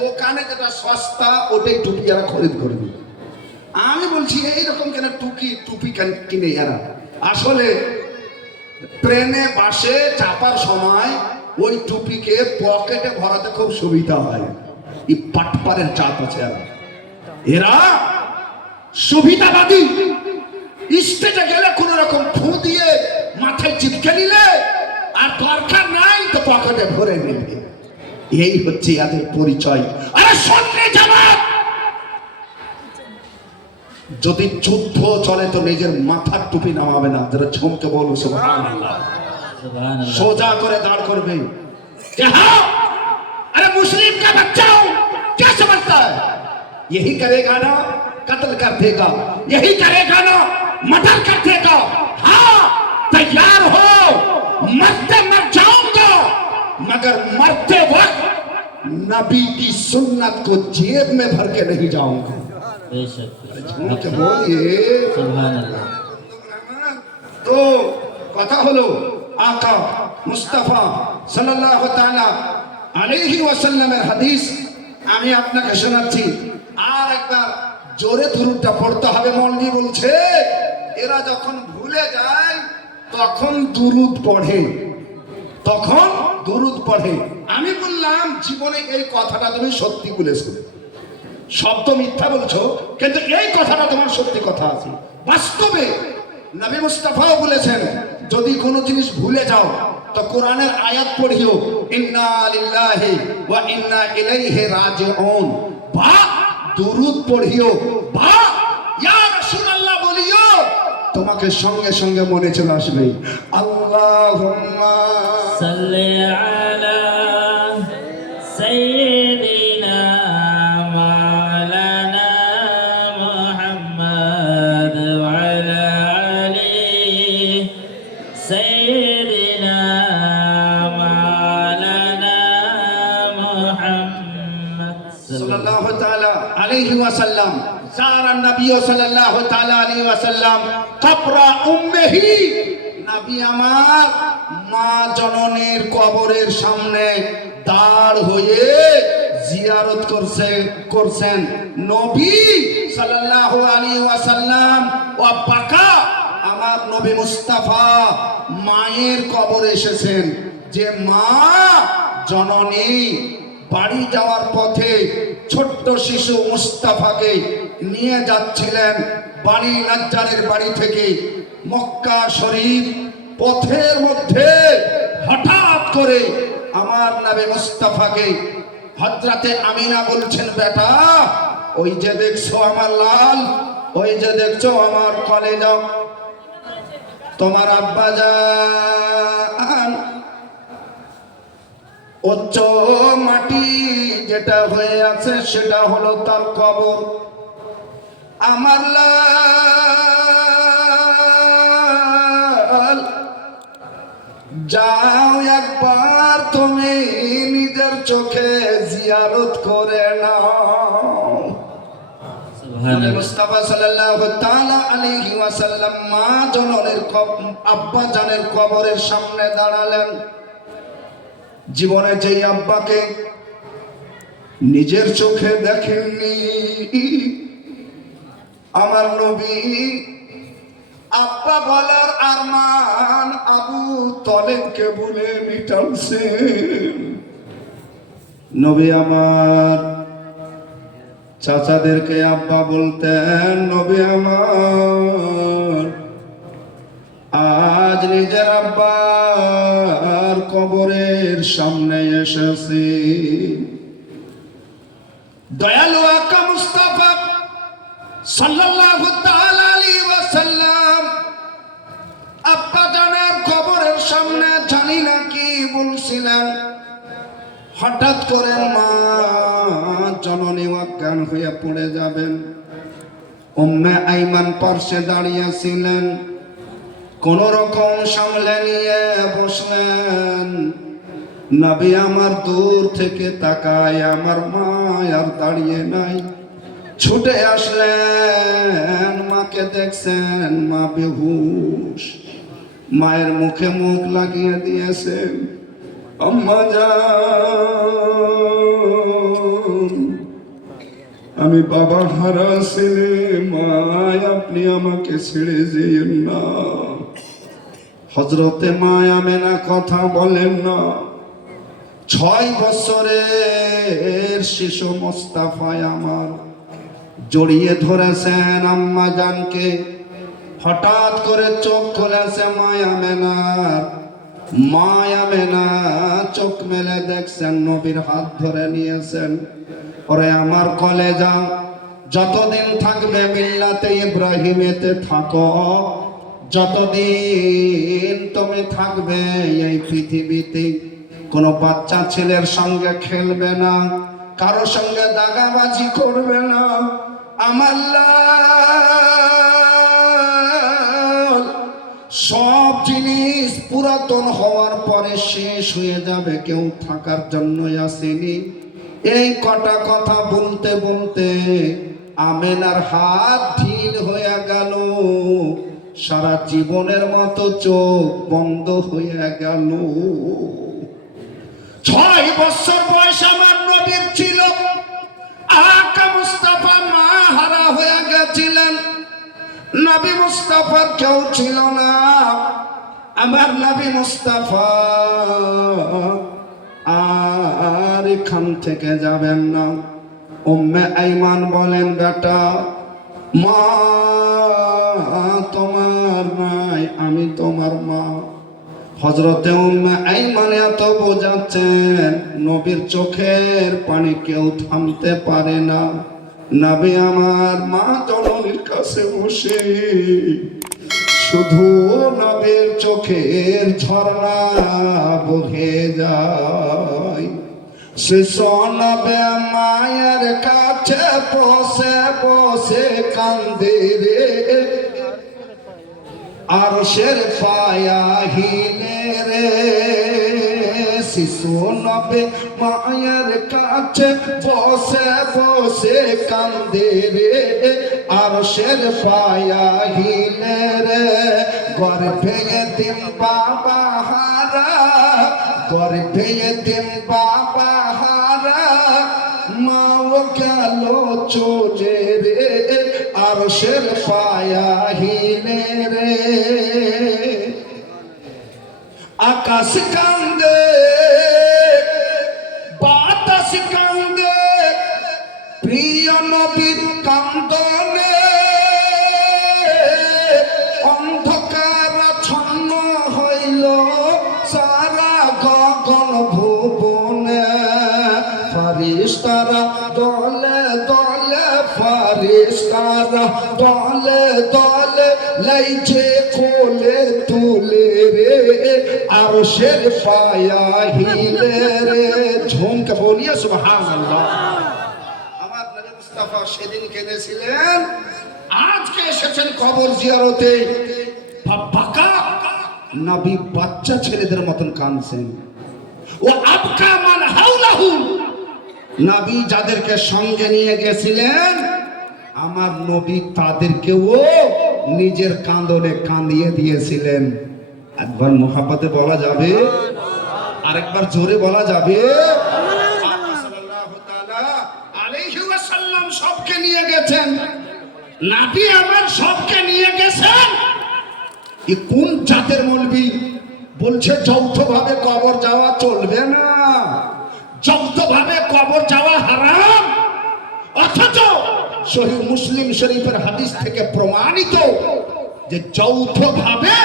দোকানে যেটা সস্তা ওটাই টুপি এরা খরিদ করবে। আমি বলছি এইরকম কেন টুপি কিনে এরা? আসলে ট্রেনে বাসে চাপার সময় ওই টুপিকে পকেটে ভরাতে খুব সুবিধা হয়। এই পাটপারের চাপ আছে এরা সুবিধাবাদী। স্টেজে গেলে কোন রকম ফু দিয়ে মাথায় চিপকে নিলে আর দরকার নাই তো পকেটে ভরে নিলে, এই হচ্ছে এদের পরিচয়। আরে সন্নি জামাত যদি যুদ্ধ চলে তো নিজের মাথার টুপি নামাবে না, যারা ঝুমকে বলো সুবহানাল্লাহ, সোজা করে দাঁড় করবে। अरे मुस्लिम का बच्चा हूं, क्या समझता है? यही करेगा ना कत्ल कर देगा, यही करेगा ना मर्डर कर देगा। हाँ तैयार हो, मरते मर जाऊंगा, मगर मरते वक्त नबी की सुन्नत को जेब में भर के नहीं जाऊंगा। बेशक, बोलिए सुभानअल्लाह। तो কথা হলো आका मुस्तफा সাল্লাল্লাহু তাআলা আলাইহি ওয়াসাল্লামের হাদিস আমি আপনাকে শোনাচ্ছি। আর একবার জোরে দুরূদটা পড়তে হবে। মৌলভী বলছে এরা যখন ভুলে যায় তখন দুরূদ পড়ে, তখন দুরূদ পড়ে। আমি বললাম জীবনে এই কথাটা তুমি সত্যি বলেছো, শব্দ মিথ্যা বলছো, কিন্তু এই কথাটা তোমার সত্যি কথা আছে। বাস্তবে নবী মুস্তাফাও বলেছেন যদি কোনো জিনিস ভুলে যাও তো কোরআনের আয়াত পড়িও, ইন্না লিল্লাহি ওয়া ইন্না ইলাইহি রাজিউন, বা দুরূদ পড়িও, বা ইয়া রাসূলুল্লাহ বলিও, তোমাকে সঙ্গে সঙ্গে মনে চলে আসবে। আল্লাহুম্মা সাল্লি আলা সাইয়্যিদিনা মাওলানা মুহাম্মদ ওয়া আলা আলি সাইয়্যিদিনা মাওলানা মুহাম্মদ সাল্লাল্লাহু তাআলা আলাইহি ওয়াসাল্লাম সারা নবী সাল্লাল্লাহু তাআলা আলাইহি ওয়াসাল্লাম কবরা উম্মিহি, নবী আমার মা জননীর কবরের সামনে দাঁড় হয়ে জিয়ারত করছেন নবী সাল্লাল্লাহু আলাইহি ওয়াসাল্লাম। ও পাকা আমার নবী মুস্তাফা মায়ের কবরে এসেছেন, যে মা জননী বাড়ি যাওয়ার পথে ছোট্ট শিশু মুস্তাফাকে নিয়ে যাচ্ছিলেন বাণী নাজ্জারের বাড়ি থেকে মক্কা শরীফ। পথের মধ্যে হঠাৎ করে আমার নবী মুস্তাফাকে হযরতে আমিনা বলছেন, বেটা ওই যে দেখছো আমার লাল, ওই যে দেখছো আমার কলেজা, তোমার আব্বা জান উচ্চ মাটি যেটা হয়ে আছে সেটা হলো তার কবর। আমার লাল, যাও একবার তুমি নিজের চোখে জিয়ারত করে নাও। সুবহানাল্লাহ। মুস্তাফা সাল্লাল্লাহু তাআলা আলাইহি ওয়াসাল্লাম মা জননীর আব্বা জানের কবরের সামনে দাঁড়ালেন। জীবনে যেই আব্বাকে নিজের চোখে দেখেননি আমার নবী, আব্বা বলার আরমান আবু তলেবকে বলে মিটালছেন। নবী আমার চাচাদেরকে আব্বা বলতেন, নবী আমার আজ নিজের আব্বার কবরের সামনে এসেছি। দয়ালু আকা মুস্তাফা সাল্লাল্লাহু তাআলা আলাইহি ওয়াসাল্লাম আব্বা জানের কবরের সামনে জানি না কি বলছিলেন, হঠাৎ করে মা জননী অজ্ঞান হয়ে পড়ে যাবেন। উম্মে আইমান পার্শ্বে দাঁড়িয়েছিলেন, কোন রকম সামলে নিয়ে বসলেন। নবী আমার দূর থেকে তাকায়, আমার মা আর দাঁড়িয়ে নাই, ছুটে আসলেন, মাকে দেখছেন মা বেহুশ, মায়ের মুখে মুখ লাগিয়ে দিয়েছেন। আম্মা জান, আমি বাবা হারা ছেলে, মা আপনি আমাকে ছেড়ে যেয়েন না। হযরতে মা আমেনা কথা বলেন না। 6 বছরের শিশু মুস্তাফা আমার জড়িয়ে ধরেছেন আম্মা জানকে। হঠাৎ করে চোখ খুলেছে মা আমেনার। মা আমেনা চোখ মেলে দেখছেন নবীর হাত ধরে নিয়েছেন। ওরে আমার কলেজা, যতদিন থাকবে মিল্লাতে ইব্রাহিমেতে থাকো, যতদিন তুমি থাকবে এই পৃথিবীতে কোনো বাচ্চা ছেলের সঙ্গে খেলবে না, কারো সঙ্গে দাগাবাজি করবে না। আমার লাল, সব জিনিস পুরাতন হওয়ার পরে শেষ হয়ে যাবে, কেউ থাকার জন্য আসেনি। এই কটা কথা বলতে বলতে আমেনার হাত ঢিল হয়ে গেল, সারা জীবনের মতো চোখ বন্ধ হয়ে গেল। 6 বছর বয়স আমার নবীর ছিল। আকা মুস্তাফা মা হারা হয়ে গেছিলেন। নবী মুস্তাফার কেউ ছিল না। আমার নবী মুস্তাফা আর এখান থেকে যাবেন না। উম্মে আইমান বলেন, বেটা মা তোমার আমার নাই, আমি তোমার মা। হযরতে উম্মে আইমান এত বোঝাচ্ছেন, নবীর চোখের পানি কেউ থামতে পারে না। নবী আমার মা জননীর কাছে বসে শুধু নবীর চোখের ঝর্ণা বহে যায়। সে নবে মায়ের কাছে বসে বসে কান্দে রে, আর শের পায়া হিলে রে। শিশু নবে মায়ের কাছে বসে বসে কান্দে রে, আর শের পায়া হিলে রে। গর্ভে এতিম বাবা হারা, গর্ভে এতিম বাবা হারা, মাও গেল চলে রে, আর শের পায়া হিলে রে। আকাশ কান্দে, বাতাস কান্দে, প্রিয় নবীর কান্দনে। অন্ধকার ছন্ন হইল সারা গগন ভুবনে। ফারিস্তারা দলে দলে, ফারিস্তারা দলে দলে, লাইছে কোলে তুলে রে, আর শের পায়া হিলে রে। ঝুমকে বলিয়ে সুবহানাল্লাহ। আমার নবী মুস্তাফা সেদিন কেঁদেছিলেন, আজকে এসেছেন কবর জিয়ারতে, বাকা নবী বাচ্চা ছেলেদের মতন কাঁদছেন। ও আবকা মান হাওলাহু, নবী যাদেরকে সঙ্গে নিয়ে গেছিলেন আমার নবী তাদেরকেও নিজের কাঁদনে কাঁদিয়ে দিয়েছিলেন। একবার মুহাব্বতে বলা যাবে, আরেকবার জোরে বলা যাবে। সাল্লাল্লাহু তাআলা আলাইহি ওয়াসাল্লাম সবকে নিয়ে গেছেন, নবী আমার সবকে নিয়ে গেছেন। এ কোন জাতের মৌলবি বলছে যৌথভাবে কবর যাওয়া চলবে না, যৌথভাবে কবর যাওয়া হারাম। অথচ সহিহ মুসলিম শরীফের হাদিস থেকে প্রমাণিত যে যৌথভাবে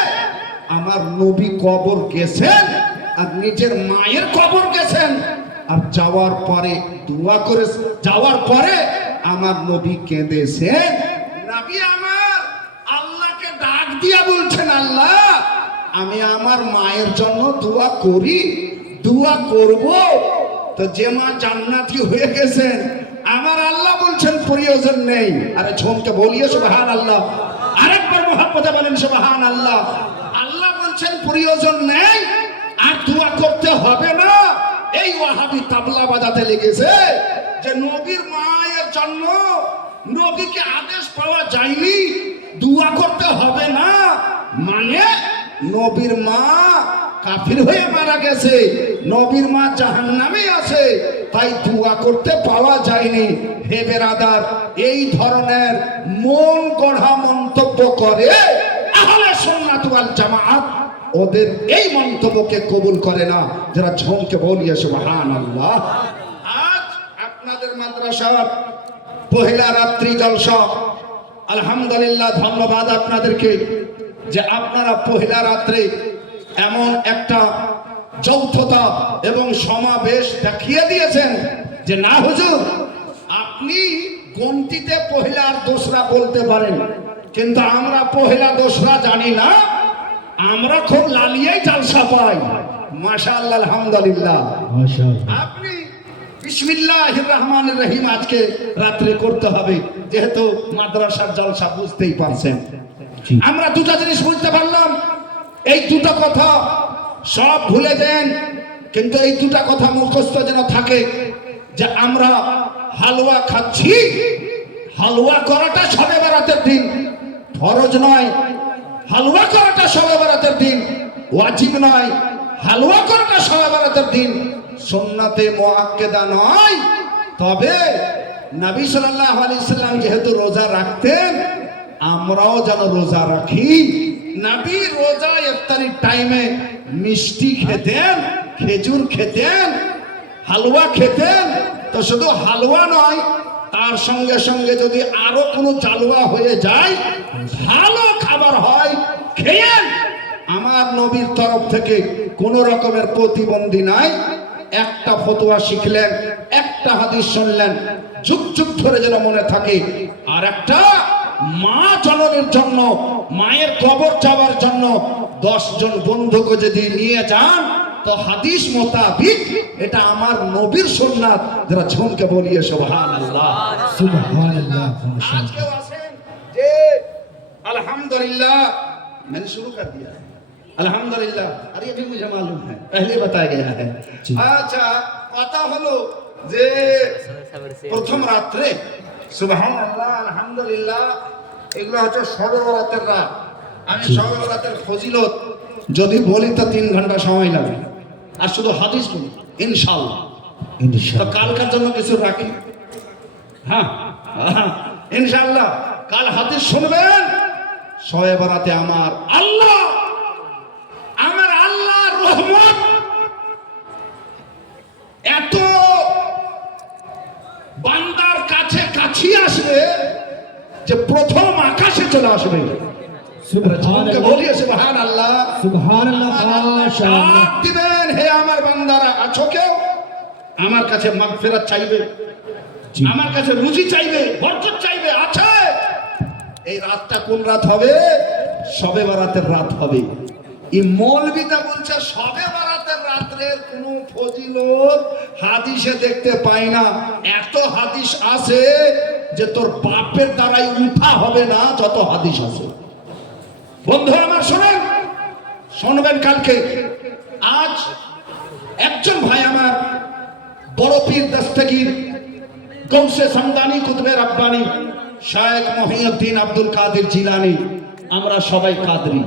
আমার নবী কবর গেছেন, আর নিজের মায়ের কবর গেছেন, আর যাওয়ার পরে দোয়া করে, যাওয়ার পরে আমার নবী কেঁদেছেন। নবী আমার আল্লাহকে ডাক দিয়া বলছেন, আল্লাহ আমি আমার মায়ের জন্য দোয়া করি, দোয়া করব। তো যে মা জান্নাতি হয়ে গেছেন, আমার আল্লাহ বলছেন প্রয়োজন নেই। আরে ঝুমকে বলিয়ে সুবহানাল্লাহ। আরেকবার মুহাব্বতে বলেন সুবহানাল্লাহ। আল্লাহ বলছেন প্রয়োজন নেই, আর দোয়া করতে হবে না। এই ওয়াহাবি তাবলা বাজাতে লেগেছে যে নবীর মায়ের জন্য নবীকে আদেশ পাওয়া যায়নি, দোয়া করতে হবে না। মানে নবীর মা কাফির হয়ে মারা গেছে, নবীর মা জাহান্নামে আছে, তাই দোয়া করতে পাওয়া যায়নি। হে বেরাদার, এই ধরনের মন গড়া মন্তব্য করে আহলে সুন্নাত ওয়াল জামাআত ওদের এই মন্তব্যকে কবুল করে না। যারা ঝুমকে বলিয়ে সুবহানাল্লাহ। আজ আপনাদের মাদ্রাসার পহেলা রাত্রি জলসা, আলহামদুলিল্লাহ, ধন্যবাদ আপনাদেরকে যে আপনারা পহেলা রাত্রে এমন একটা যৌথতা এবং সমাবেশ দেখিয়ে দিয়েছেন যে না হুজুর, আপনি গন্তিতে পহেলা আর দোসরা বলতে পারেন, কিন্তু আমরা পহেলা দোসরা জানি না, আমরা খুব লালিয়েই জালসা পাই। মাশাআল্লাহ, আলহামদুলিল্লাহ। আপনি বিসমিল্লাহির রহমানির রহিম আজকে রাত্রে করতে হবে, যেহেতু মাদ্রাসার জলসা বুঝতেই পারছেন। আমরা দুটা জিনিস বুঝতে পারলাম, এই দুটো কথা সব ভুলে দেন, কিন্তু এই দুটা কথা মুখস্থ যেন থাকে যে আমরা হালুয়া খাচ্ছি। হালুয়া করাটা শবে বরাতের দিন, ফরজ নয়। হালুয়া করাটা শবে বরাতের দিন, ওয়াজিব নয়। হালুয়া করাটা শবে বরাতের দিন, সুন্নাতে মুআক্কাদা নয়। তবে নবী সাল্লাল্লাহু আলাইহি সাল্লাম যেহেতু রোজা রাখতেন, আমরাও যেন রোজা রাখি। নবী রোজা ইফতারির টাইমে মিষ্টি খেতেন, খেজুর খেতেন, হালুয়া খেতেন। তো শুধু হালুয়া নয়, তার সঙ্গে সঙ্গে যদি আরো কোনো জালুয়া হয়ে যায়, ভালো খাবার হয়, খেয়েন। আমার নবীর তরফ থেকে কোন রকমের প্রতিবন্ধী নাই। একটা ফতোয়া শিখলেন, একটা হাদিস শুনলেন, যুগ যুগ ধরে যেন মনে থাকে। আর একটা মা জননীর জন্য, মায়ের কবর যাওয়ার জন্য 10 জন বন্ধুকে যদি নিয়ে যান তো হাদিস মোতাবিক এটা আমার নবীর সুন্নাত। যারা ঝুমকে বলিয়ে সুবহানাল্লাহ। सुबहानल्लाह आज के वासें जे अल्हम्दुलिल्लाह मैंने शुरू कर दिया है। अल्हम्दुलिल्लाह, अरे ये भी मुझे मालूम है, पहले बताया गया है। जी। अच्छा, কথা হলো যে প্রথম রাত্রে সুবহানাল্লাহ আলহামদুলিল্লাহ এগুলো হচ্ছে শবে বরাতের রাত। আমি শবে বরাতের ফজিলত যদি বলি তো 3 ঘন্টা সময় লাগবে, আর শুধু হাদিস বলি ইনশাআল্লাহ। তো इंशाअल्लाह কালকার জন্য কিছু রাখি। হ্যাঁ হ্যাঁ, ইনশাআল্লাহ কাল হাদিস শুনবেন। শবে বরাতে আমার আল্লাহর রহমত এত বান্দার কাছে কাছে আসবে যে প্রথম আকাশে চলে আসবে। ঝুমকে বলিয়ে সুবহানাল্লাহ। सुबहानल्लाह माशाअल्लाह ডাক দিবেন, হে আমার বান্দারা, আছো কেউ আমার কাছে মাগফিরাত চাইবে, জি। আমার কাছে রুজি চাইবে, বরকত চাইবে? আছে। এই রাতটা কোন রাত হবে? শবে বরাতের রাত হবে। এই মৌলবীটা বলছে শবে বরাতের রাতের কোনো ফজিলত হাদিসে দেখতে পাই না। এত হাদিস আছে যে তোর বাপের দ্বারাই উঠা হবে না, যত হাদিস আছে। বন্ধু আমার শোনেন, শুনবেন কালকে। আজ একজন ভাই আমার বড় পীর দস্তগীর গৌসে সমদানি কুতুবে রব্বানি শায়েখ মহিউদ্দিন আব্দুল কাদের জিলানী, আমরা সবাই কাদরি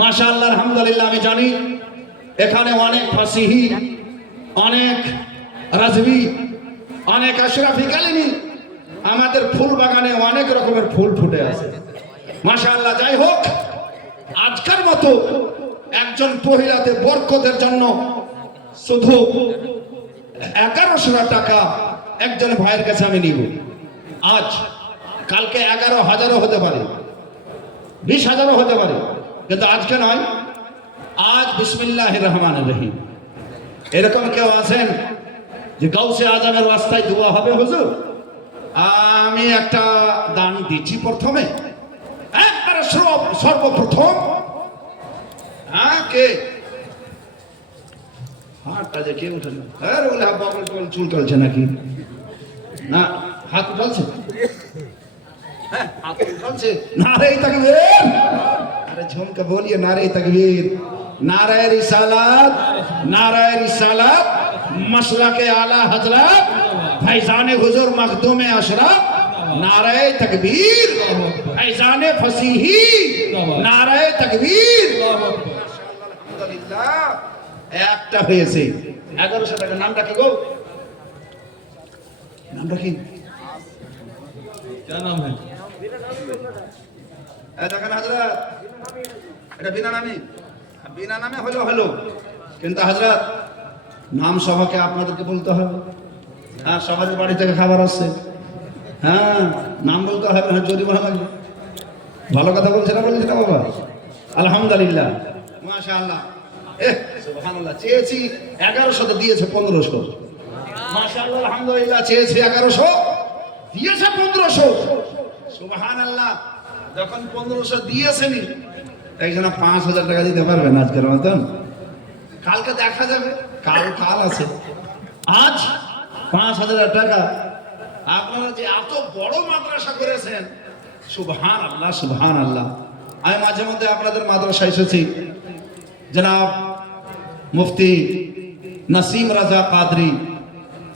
মাশাআল্লাহ আলহামদুলিল্লাহ। আমি জানি এখানে অনেক ফাসিহি, অনেক রাজবি, অনেক আশরাফি কালিমি, আমাদের ফুল বাগানে অনেক রকমের ফুল ফুটে আছে মাশাআল্লাহ। যাই হোক, আজকের মতো একজন মহিলাতে বরকতের জন্য শুধু 1100 টাকা একজন ভাইয়ের কাছে আমি নিব। আজ কালকে 11,000 হতে পারে, 20,000 হতে পারে, কিন্তু আজকে নয়। আজ বিসমিল্লাহির রহমানির রহিম। এরকম কেউ আছেন যে গাউসে আজমের রাস্তায় দোয়া হবে? হুজুর আমি একটা দান দিচ্ছি প্রথমে, একবারে সর্বপ্রথম। হ্যাঁ, কে হাতটা যে কে উঠে না? আরে বলে বাবুল চুল চলছে নাকি? না, হাত উঠালছে। হ্যাঁ, হাত উঠালছে। নারে তাকবীর। আরে ঝুমকে বলিয়ে নারে তাকবীর, নারে রিসালাত, নারে রিসালাত, মাসলাকে আলা হযরত ফৈজানে হুজুর মখদুমে আশরাফ, নারে তাকবীর, ফৈজানে ফসিহি, নারে তাকবীর। আলহামদুলিল্লাহ, একটা হয়েছে 1100 টাকা। নামটা কি গো? নামটা কি? क्या नाम है? দেখেন হযরত, এটা বিনা নামে, বিনা নামে হলো হলো, কিন্তু হযরত নাম সভাকে আপনাদেরকে বলতে হবে। হ্যাঁ, সবার বাড়ি থেকে খাবার আসছে। হ্যাঁ, নাম বলতে হবে না, জরিমানা লাগবে। ভালো কথা বলছে না, বলছে না বাবা? আলহামদুলিল্লাহ মাশাআল্লাহ। সুবহানাল্লাহ। চেয়েছি 1100, দিয়েছে 1500। মাশাআল্লাহ আলহামদুলিল্লাহ। চেয়েছি 1100, দিয়েছে 1500। সুবহানাল্লাহ। যখন 1500 দিয়েছেনি, একজন 5000 টাকা দিতে পারবেন আজকের মতন? কালকে দেখা যাবে, কাল আছে। আজ 5000 টাকা। আপনারা যে এত বড় মাদ্রাসা করেছেন, সুবহানাল্লাহ সুবহানাল্লাহ। আমি মাঝে মধ্যে আপনাদের মাদ্রাসায় এসেছি। জনাব মুফতি নাসিম রাজা কাদরি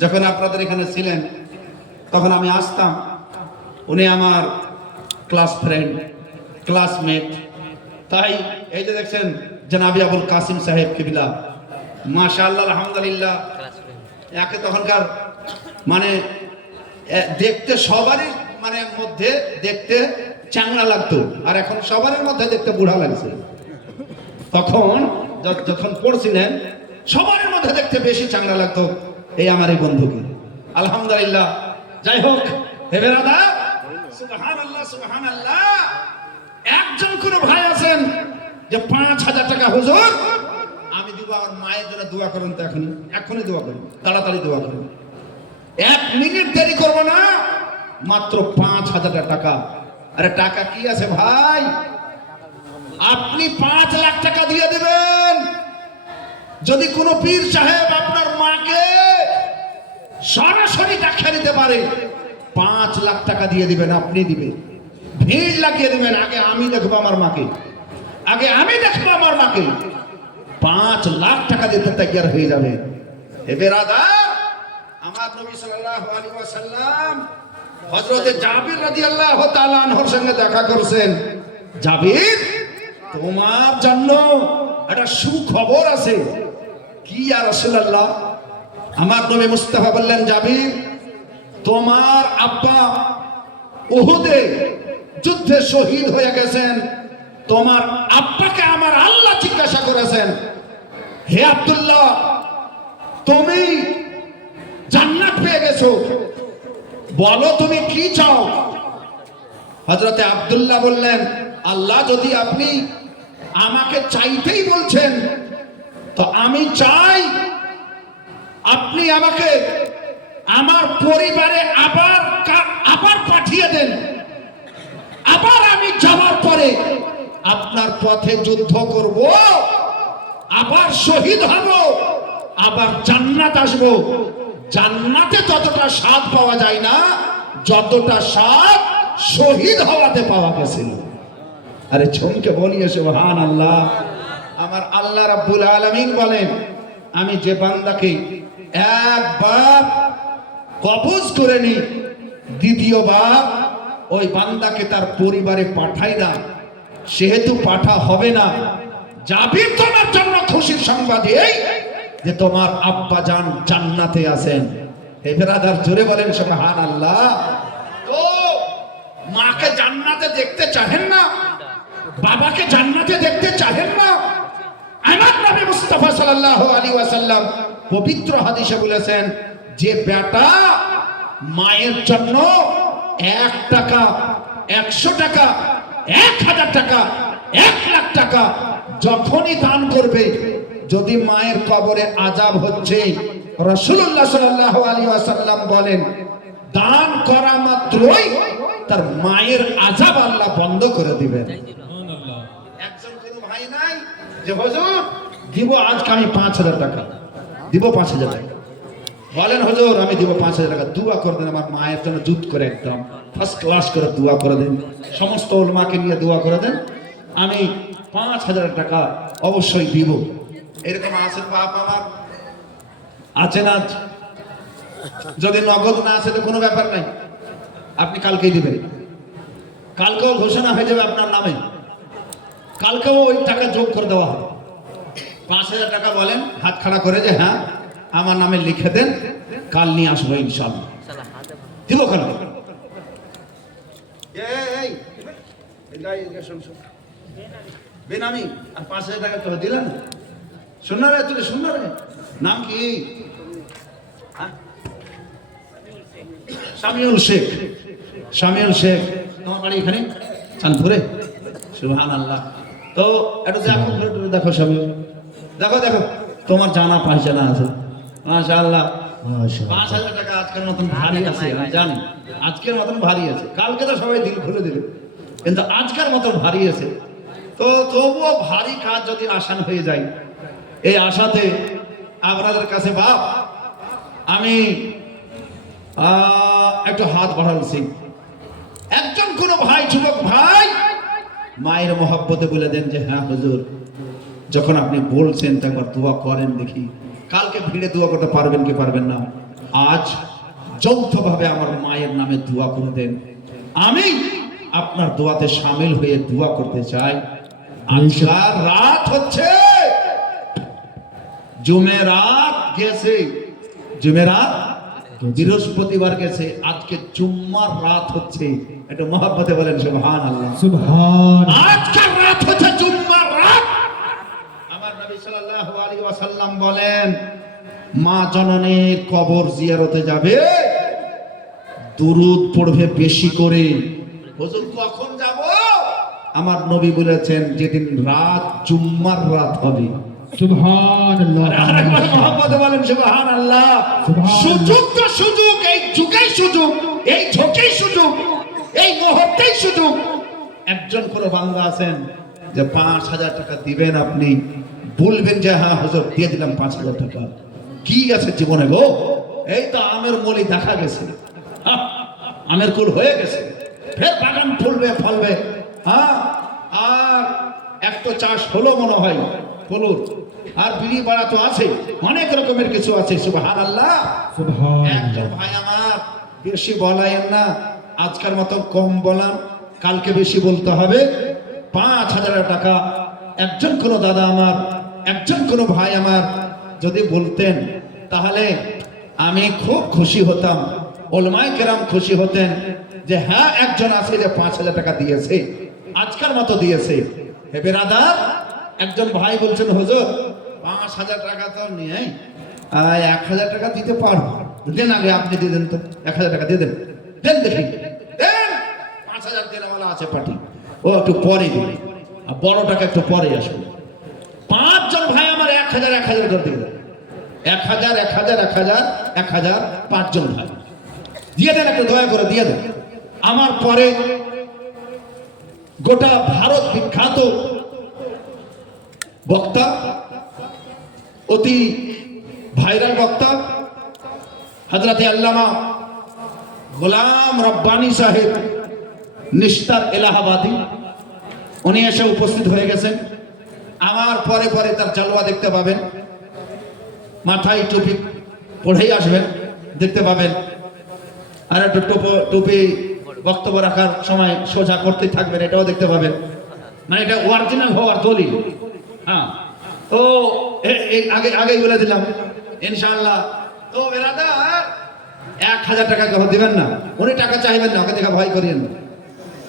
যখন আপনাদের এখানে ছিলেন, তখন আমি আসতাম। উনি আমার ক্লাস ফ্রেন্ড, ক্লাসমেট। তাই এই যে দেখছেন জনাবি আবুল কাসিম সাহেব কিবলা, মাশাআল্লাহ আলহামদুলিল্লাহ। একে তখনকার মানে দেখতে সবারই মানে মধ্যে দেখতে চাংড়া লাগতো, আর এখন সবার মধ্যে দেখতে বুড়া লাগছে। তখন যখন পড়ছিলেন সবার মধ্যে দেখতে বেশি চাংড়া লাগতো এই আমার এই বন্ধুকে। আলহামদুলিল্লাহ। যাই হোক, হে বেরাদার, সুবহানাল্লাহ সুবহানাল্লাহ। একজন কোনো ভাই আছেন যে 5,000 টাকা হুজুর আমি দিব, আমার মায়ের জন্য দোয়া করুন, তো এখনই দোয়া করুন, তাড়াতাড়ি দোয়া করুন, 1 মিনিট দেরি করব না, মাত্র 5,000 টাকা। আরে টাকা কি আছে ভাই, আপনি 5 লাখ টাকা দিয়ে দেবেন। যদি কোনো পীর সাহেব আপনার মাকে সরাসরি দেখা দিতে পারে, 5 লাখ টাকা দিয়ে দিবেন, আপনি দিবেন, ভিড় লাগিয়ে দিবেন, আগে আমি দেখবো আমার মাকে, আগে আমি দেখবো আমার মাকে, 5 লাখ টাকা দিতে তৈয়ার হয়ে যাবে। এ বেরাদার, আমার নবী সাল্লাল্লাহু আলাইহি ওয়াসাল্লাম হযরত জাবির রাদিয়াল্লাহু তাআলা আনহুর সঙ্গে দেখা করছেন। জাবির, তোমার জন্য একটা সুখবর আছে। কি ইয়া রাসূলুল্লাহ? আমার নবী মুস্তাফা বললেন, জাবির, তোমার আব্বা উহুদে যুদ্ধে শহীদ হয়ে গেছেন। তোমার আব্বাকে আমার আল্লাহ জিজ্ঞাসা করেছেন, হে আব্দুল্লাহ, তুমি জান্নাত পেয়ে গেছো, বলো তুমি কি চাও? হযরতে আব্দুল্লাহ বললেন, আল্লাহ যদি আপনি আমাকে চাইতেই বলছেন, তো আমি চাই আপনি আমাকে আমার পরিবারে আবার পাঠিয়ে দেন, আবার আমি যাওয়ার পরে আপনার পথে যুদ্ধ করব, আবার শহীদ হব, আবার জান্নাত আসব। জান্নাতে ততটা স্বাদ পাওয়া যায় না যতটা স্বাদ শহীদ হওয়াতে পাওয়া গেছিল। আরে চমকে বলিয়ে সুবহানাল্লাহ। আমার আল্লাহ রাব্বুল আলামিন বলেন, আমি যে বান্দাকে একবার কবজ করে নি, দ্বিতীয়বার ওই বান্দাকে তার পরিবারে পাঠাই না, সেহেতু পাঠা হবে না। জাবির, তোমার জন্য খুশির সংবাদ এই যে তোমার আব্বা জান জান্নাতে আছেন। হে ব্রাদার, জোরে বলেন সুবহানাল্লাহ। তো মাকে জান্নাতে দেখতে চাহেন না, বাবাকে জান্নাতে দেখতে চাহেন না? আমার নবী মুস্তাফা সাল্লাল্লাহু আলাইহি ওয়াসাল্লাম পবিত্র হাদিসে বলেছেন, যে বেটা মায়ের জন্য 1 টাকা, 100 টাকা, 1000 টাকা, 1 লাখ টাকা যখনই দান করবে, যদি মায়ের কবরে আযাব হচ্ছে, রাসূলুল্লাহ সাল্লাল্লাহু আলাইহি ওয়াসাল্লাম বলেন, দান করা মাত্রই তার মায়ের আযাব আল্লাহ বন্ধ করে দিবেন। একজন কোনো ভাই নাই যে হুজুর দিব আজকে আমি 5,000 টাকা দিব, 5,000 টাকা বলেন, হুজুর আমি দিব 5,000 টাকা, দোয়া করে দেন আমার মায়ের জন্য, জুত করে একদম ফার্স্ট ক্লাস করে দোয়া করে দেন, সমস্ত উলামাকে নিয়ে দোয়া করে দেন, আমি 5,000 টাকা অবশ্যই দিব। এরকম আছেন বাপ আমার? আছে না? যদি নগদ না আছে তো কোনো ব্যাপার নাই, আপনি কালকেই দিবেন, কালকেও ঘোষণা হয়ে যাবে আপনার নামে, কালকেও ওই টাকা যোগ করে দেওয়া হবে। 5,000 টাকা বলেন হাত খাড়া করে যে হ্যাঁ আমার নামে লিখে দেন, কাল নিয়ে আসবো ইনশাআল্লাহ, দিব কালকে। বেনামি আর 5,000 টাকা তো দিলেন, শুননা রে, তুই শুননা রে, নাম কি? শামিউল শেখ। শামিউল শেখ, তোমার বাড়ি এখানে চাঁদপুরে? সুবহানাল্লাহ। তো একটু দেখো, দেখো শামিউল, দেখো দেখো তোমার জানা পায়জানা আছে, মাশাআল্লাহ। 5,000 টাকা আজকের মতন ভারী আছে, আমি জানি আজকের মতন ভারী আছে, কালকে তো সবাই দিল খুলে দেবে, কিন্তু আজকের মতন ভারী আছে। তো তবুও ভারী কাজ যদি আসান হয়ে যায়, এই আশাতে আপনাদের কাছে বাপ আমি একটু হাত বাড়াচ্ছি। একজন কোনো ভাই, যুবক ভাই মায়ের মহব্বতে বলে দেন যে হ্যাঁ হুজুর, যখন আপনি বলছেন তো একবার দোয়া করেন দেখি, কালকে ভিড়ে দোয়া করতে পারবেন কি পারবেন না, আজ যৌথভাবে আমার মায়ের নামে দোয়া করে দেন, আমি আপনার দোয়াতে শামিল হয়ে দোয়া করতে চাই। আজকাল রাত হচ্ছে, জুমেরাত গেছে, জুমেরাত বৃহস্পতিবার গেছে, আজকে জুম্মার রাত হচ্ছে, একটু মহব্বতে বলেন সুবহানাল্লাহ। সুবহান। আজকের রাত হচ্ছে জুম্মার রাত। আমার নবী সাল্লাল্লাহু আলাইহি ওয়াসাল্লাম বলেন, মা জননীর কবর জিয়ারতে যাবে, দুরূদ পড়বে বেশি করে। হুজুর কখন যাব? আমার নবী বলেছেন যেদিন রাত জুম্মার রাত হবে। सुभान अल्लाह আরেকবার মোহাম্মদ বলেন সুবহানাল্লাহ। সুবহানাল্লাহ। সুযোগ তো সুযোগ, এই যুগেই সুযোগ, এই ঝোঁকেই সুযোগ, এই মুহূর্তেই সুযোগ। একজন কোনো বান্দা আছেন যে 5,000 টাকা দিবেন, আপনি বলবেন যে হ্যাঁ হুজুর দিয়ে দিলাম 5,000 টাকা। কি আছে জীবনে গো? এই তো আমের মলি দেখা গেছে, আমের কুল হয়ে গেছে, ফের বাগান ফুলবে ফলবে। হ্যাঁ, আর এক তো চাষ হলো মনে হয় হলুদ, আর বিড়ি বাড়া তো আছে, অনেক রকমের কিছু আছে। সুবহানাল্লাহ। सुभान একজন ভাই আমার, বেশি বলায়েন না, আজকের মতো কম বলান, কালকে বেশি বলতে হবে। 5,000 টাকা একজন কোনো দাদা আমার, একজন কোনো ভাই আমার যদি বলতেন, তাহলে আমি খুব খুশি হতাম, ওলামায়ে কেরাম খুশি হতেন যে হ্যাঁ একজন আছে যে 5,000 টাকা দিয়েছে, আজকের মতো দিয়েছে। হে বেরাদার, একজন ভাই বলছেন হুজুর 5,000 টাকা তো নিয়ে 1,000 টাকা দিতে পারবো, দেন আগে আপনি দিয়ে দেন তো, 1,000 টাকা দিয়ে দেন, দেন দেখি, দেন। 5,000 দেওয়ালা আছে পার্টি, ও একটু পরে দিবে, আর বড় টাকা একটু পরে আসবে। 5 জন ভাই আমার 1,000 1,000 করে দিয়ে দেন, 1,000 1,000 1,000 1,000, 5 জন ভাই দিয়ে দেন, একটু দয়া করে দিয়ে দেন। আমার পরে গোটা ভারত বিখ্যাত বক্তা, অতি ভাইরাল বক্তা হযরতে আল্লামা গোলাম রব্বানী সাহেব নিস্তার এলাহাবাদী, উনি এসে উপস্থিত হয়ে গেছেন। আমার পরে পরে তার জালওয়া দেখতে পাবেন, মাথায় টুপি পড়েই আসবেন, দেখতে পাবেন, আর একটু টুপি বক্তব্য রাখার সময় সোজা করতে থাকবেন, এটাও দেখতে পাবেন। মানে এটা অরিজিনাল হওয়ার দলিল। হ্যাঁ, তো আগে বলে দিলাম ইনশাআল্লাহ। তো বেরাদার 1,000 টাকা কেউ দিবেন না, উনি টাকা চাইবেন না, ওকে দেখা ভয় করিয়েন না,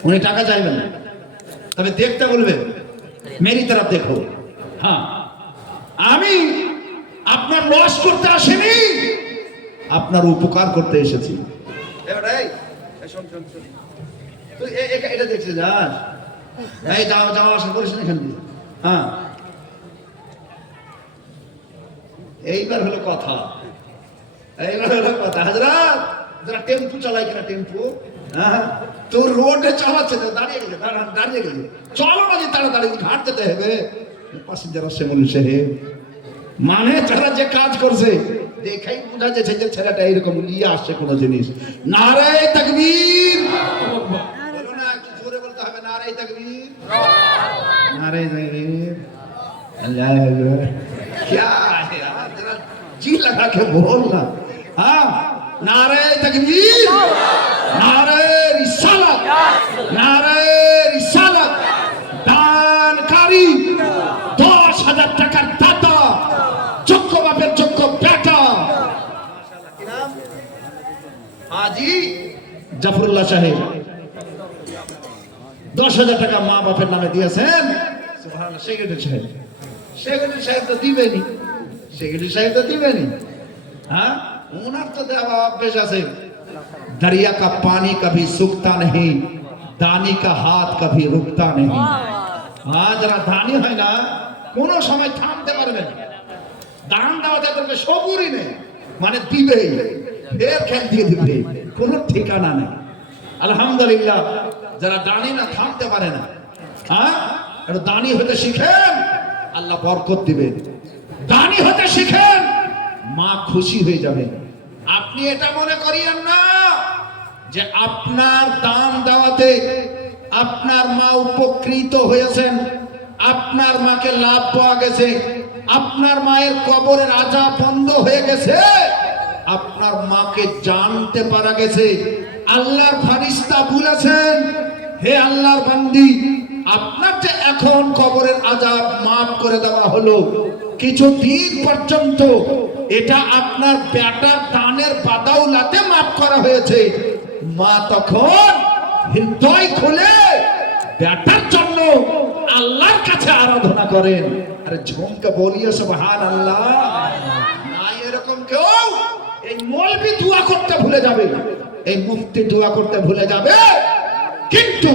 উনি টাকা চাইবেন না, তবে দেখতে বলবেন মেরি তরফ দেখো। হ্যাঁ, আমি আপনার লস করতে আসিনি, আপনার উপকার করতে এসেছি। তুই এটা দেখছিস, যাস এই যাওয়া আসা করিস না এখান দিয়ে। হ্যাঁ, এইবার হলো কথা, এইবার হলো কথা। হাজরাত যারা টেম্পু চালায় কিনা, টেম্পু, হ্যাঁ, তোর রোডে চালাচ্ছে তো, দাঁড়িয়ে গেছে, দাঁড়িয়ে গেছে, চলো না যে তাড়াতাড়ি ঘাট যেতে হবে। প্যাসেঞ্জার আসছে বলুন সাহেব, মানে যারা যে কাজ করছে দেখাই বোঝা যাচ্ছে যে ছেলেটা এইরকম নিয়ে আসছে কোনো জিনিস। নারায়ে তাকবীর, বলো না, একটু জোরে বলতে হবে, নারায়ে তাকবীর, নারায়ে তাকবীর, আল্লাহু আকবার। क्या है यार, जरा जी लगा के बोलना। हाँ, नारे तकबीर, नारे रिसालत, नारे रिसालत, दानकारी 10,000 টাকার দাতা, যোগ্য বাপের যোগ্য বেটা হাজি জাফরুল্লাহ সাহেব 10,000 টাকা মা বাপের নামে দিয়েছেন। সুবহানাল্লাহ। সেক্রেটারি সাহেব, সেক্রেটারি সাহেব তো দিবেনি, সেক্রেটারি সাহেব তো দিবেনি। হ্যাঁ, ওনার তো দেওয়া অভ্যেস আছে, দরিয়া কা পানি কभी सूखता नहीं, दानी का हाथ कभी रुकता नहीं। হ্যাঁ, যারা দানি হয় না কোনো সময় থামতে পারবে না, দান দেওয়াতে তাদেরকে সবুরই নেই, মানে দিবেই, ফের খেল দিয়ে দিবে, কোনো ঠিকানা নেই। আলহামদুলিল্লাহ, যারা দানি না থামতে পারে না, হ্যাঁ, একটু দানি হতে শিখেন, আল্লাহ বরকত দিবেন। দানি হতে শিখেন, মা খুশি হয়ে যাবে। আপনি এটা মনে করিয়েন না যে আপনার দান দেওয়াতে আপনার মা উপকৃত হয়েছেন, আপনার মাকে লাভ পাওয়া গেছে, আপনার মায়ের কবরের আযাব বন্ধ হয়ে গেছে, আপনার মাকে জানতে পারা গেছে। আল্লাহর ফেরেশতা বলেছেন, হে আল্লাহর বান্দি, আপনার যে এখন কবরের আযাব মাফ করে দেওয়া হলো, কিছুদিন পর্যন্ত এটা আপনার বেটার দানের বাদাউলাতে মাফ করা হয়েছে। মা তখন হৃদয় খুলে বেটার জন্য আল্লাহর কাছে আরাধনা করেন। আরে ঝুমকে বলিয়ে সুবহানাল্লাহ। না এরকম কেউ এই মৌলবি দোয়া করতে ভুলে যাবে, এই মুফতি দোয়া করতে ভুলে যাবে, কিন্তু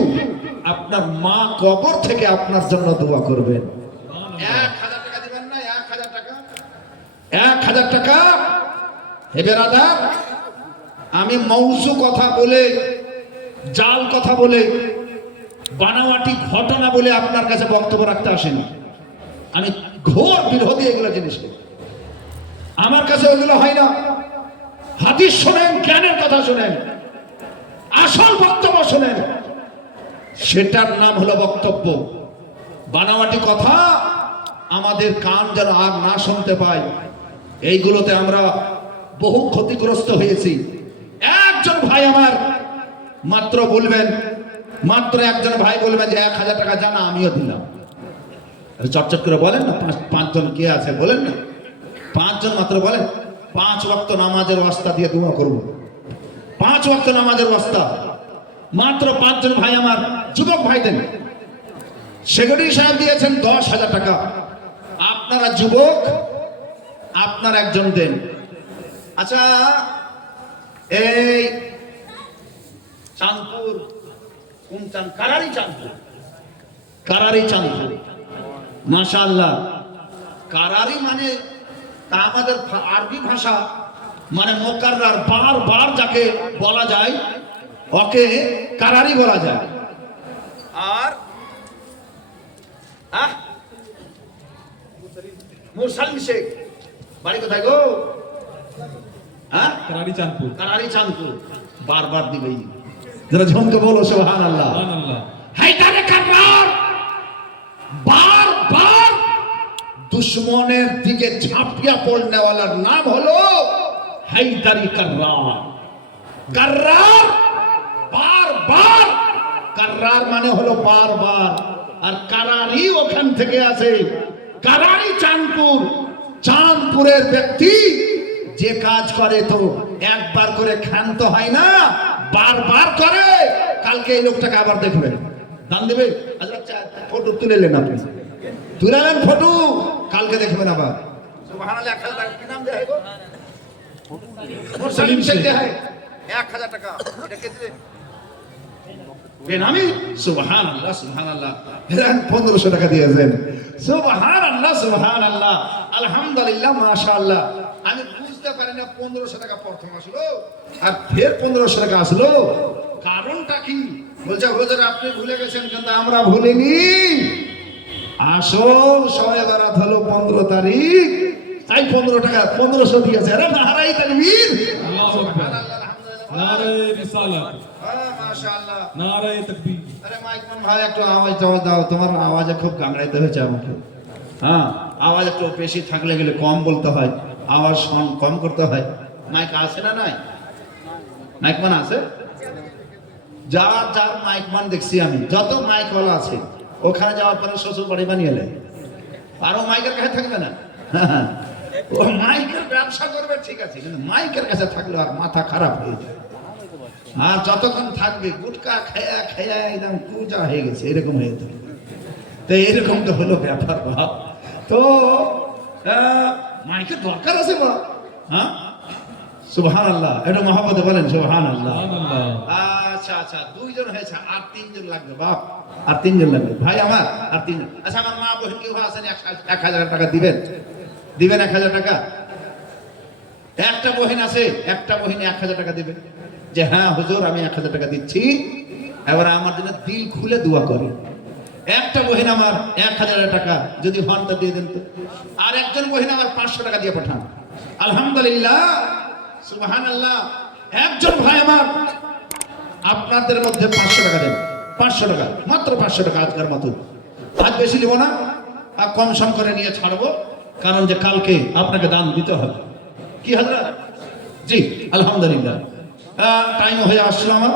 আপনার মা কবর থেকে আপনার জন্য দোয়া করবেন। 1000 টাকা দিবেন না? 1000 টাকা, 1000 টাকা। হে বেরাদার, আমি মৌজু কথা বলে, জাল কথা বলে, বানাওয়াটি ঘটনা বলে আপনার কাছে বক্তব্য রাখতে আসেনি। আমি ঘোর বিরোধী এগুলো জিনিস। আমার কাছে ওগুলো হয় না। হাদিস শোনেন, জ্ঞানের কথা শোনেন, আসল বক্তব্য শোনেন। সেটার নাম হলো বক্তব্য। বানাওয়াটি কথা আমাদের কান যেন আর না শুনতে পাই। এইগুলোতে আমরা বহু ক্ষতিগ্রস্ত হয়েছি। একজন ভাই আমার মাত্র বলবেন, মাত্র একজন ভাই বলবেন যে 1000 টাকা জানা, আমিও দিলাম। চটচট করে বলেন না, 5জন কে আছে বলেন না, 5জন মাত্র বলেন। 5 ওয়াক্ত নামাজের ওয়াস্তা দিয়ে দোয়া করব। 5 ওয়াক্ত নামাজের ওয়াস্তা মাত্র 5জন ভাই আমার, যুবক ভাই দেন। সেক্রেটারি সাহেব দিয়েছেন 10,000 টাকা। আপনারা যুবক, আপনার একজন দেন। আচ্ছা, এই চাঁদপুর কোন কারারি চাঁদপুর, কারারি চাঁদপুর, মাশাআল্লাহ। কারারি মানে তা আমাদের আরবি ভাষা মানে মোকাররার, বারবার যাকে বলা যায় ওকে কারারি বলা যায়। আর মুরসালিম শেখ বাড়ি কোথায় গো? হ্যাঁ, करारी चांदपुर। কারারি চাঁদপুর। বারবার দিবেই, যারা ঝমকে বলো সুবহানাল্লাহ। सुभान হায়দারে কাররার বারবার দুশ্মনের দিকে ঝাঁপিয়া পড়নেওয়ালার নাম হলো হায়দারি কাররার। কাররার বারবার, কাররার মানে হলো বারবার, আর কারারি ওখান থেকে আছে। কারারি চাঁদপুর, চাঁদপুরের ব্যক্তি যে কাজ করে তো একবার করে ক্ষান্ত হয় না, বারবার করে। কালকে এই লোকটাকে আবার দেখবেন, দান দেবে। আচ্ছা, ফটো তুলে নেন, আপনি তুলে নেন ফটো, কালকে দেখবেন আবার। সুবহানাল্লাহ। 1000 টাকা কি নাম দেয় গো? মুরসালিম শেখ দেয় 1000 টাকা। এটা কে দিবে? বেনামি। সুবহানাল্লাহ, সুবহানাল্লাহ। হেরান 1500 টাকা দিয়েছেন। সুবহানাল্লাহ, সুবহানাল্লাহ, আলহামদুলিল্লাহ, মাশাআল্লাহ। আমি বুঝতে পারি না 1500 টাকা প্রথম আসলো আর ফের 1500 টাকা আসলো, কারণটা কি? বলছে হুজুর আপনি ভুলে গেছেন, কিন্তু আমরা ভুলিনি। আসল শবে বরাত হলো 15 তারিখ, তাই 15 টাকা 1500 দিয়েছে। আরে নারাই তাকবীর, अल्लाह সুবহানাল্লাহ, আলহামদুলিল্লাহ, नारे रिसालत, মাশাআল্লাহ। नारे तकबीर। আরে মাইকমান ভাই একটু আওয়াজ দাও, তোমার আওয়াজে খুব গাংড়াইতে হয়েছে আমাকে। হ্যাঁ, আওয়াজ একটু বেশি থাকলে গেলে কম বলতে হয়, আওয়াজ কম করতে হয়। মাইক আছে না? নাই মাইকমান আছে? যার যার মাইকমান দেখছি আমি, যত মাইকওয়ালা আছে ওখানে যাওয়ার পরে শ্বশুর বাড়ি বানিয়ে নেয়। আরো মাইকের কাছে থাকবে না। ও মাইকের ব্যবসা করবে ঠিক আছে, কিন্তু মাইকের কাছে থাকলে আর মাথা খারাপ হয়ে যায়। আর যতক্ষণ থাকবে গুটকা খেয়া খেয়া একদম পূজা হয়ে গেছে, এরকম হয়ে যেত। তো এরকম তো হলো ব্যাপার বাপ। তো মাইকের দরকার আছে বা? হ্যাঁ, সুবহানাল্লাহ। একটু মহব্বতে বলেন সুবহানাল্লাহ। আচ্ছা আচ্ছা, 2 জন হয়েছে, আর 3 জন লাগবে বাপ, আর 3 জন লাগবে ভাই আমার, আর 3 জন। আচ্ছা, আমার মা বোন কেউ আছেন 1000 টাকা দিবেন? দিবেন 1000 টাকা? একটা বহিন আছে, একটা বহিন 1000 টাকা দিবে, যে হ্যাঁ হুজুর আমি 1000 টাকা দিচ্ছি, এবার আমার জন্য দিল খুলে দোয়া করে। একটা বহিন আমার 1000 টাকা যদি হন তা দিয়ে দেন তো। আর একজন বহিন আমার 500 টাকা দিয়ে পাঠান। আলহামদুলিল্লাহ, সুবহানাল্লাহ। একজন ভাই আমার আপনাদের মধ্যে 500 টাকা দেন, 500 টাকা, মাত্র 500 টাকা আজকের মতো। আজ বেশি দেবো না, আর কম সম করে নিয়ে ছাড়বো, কারণ যে কালকে আপনাকে দান দিতে হবে। কি হাজরা? জি আলহামদুলিল্লাহ, টাইম হয়ে আসলো আমার।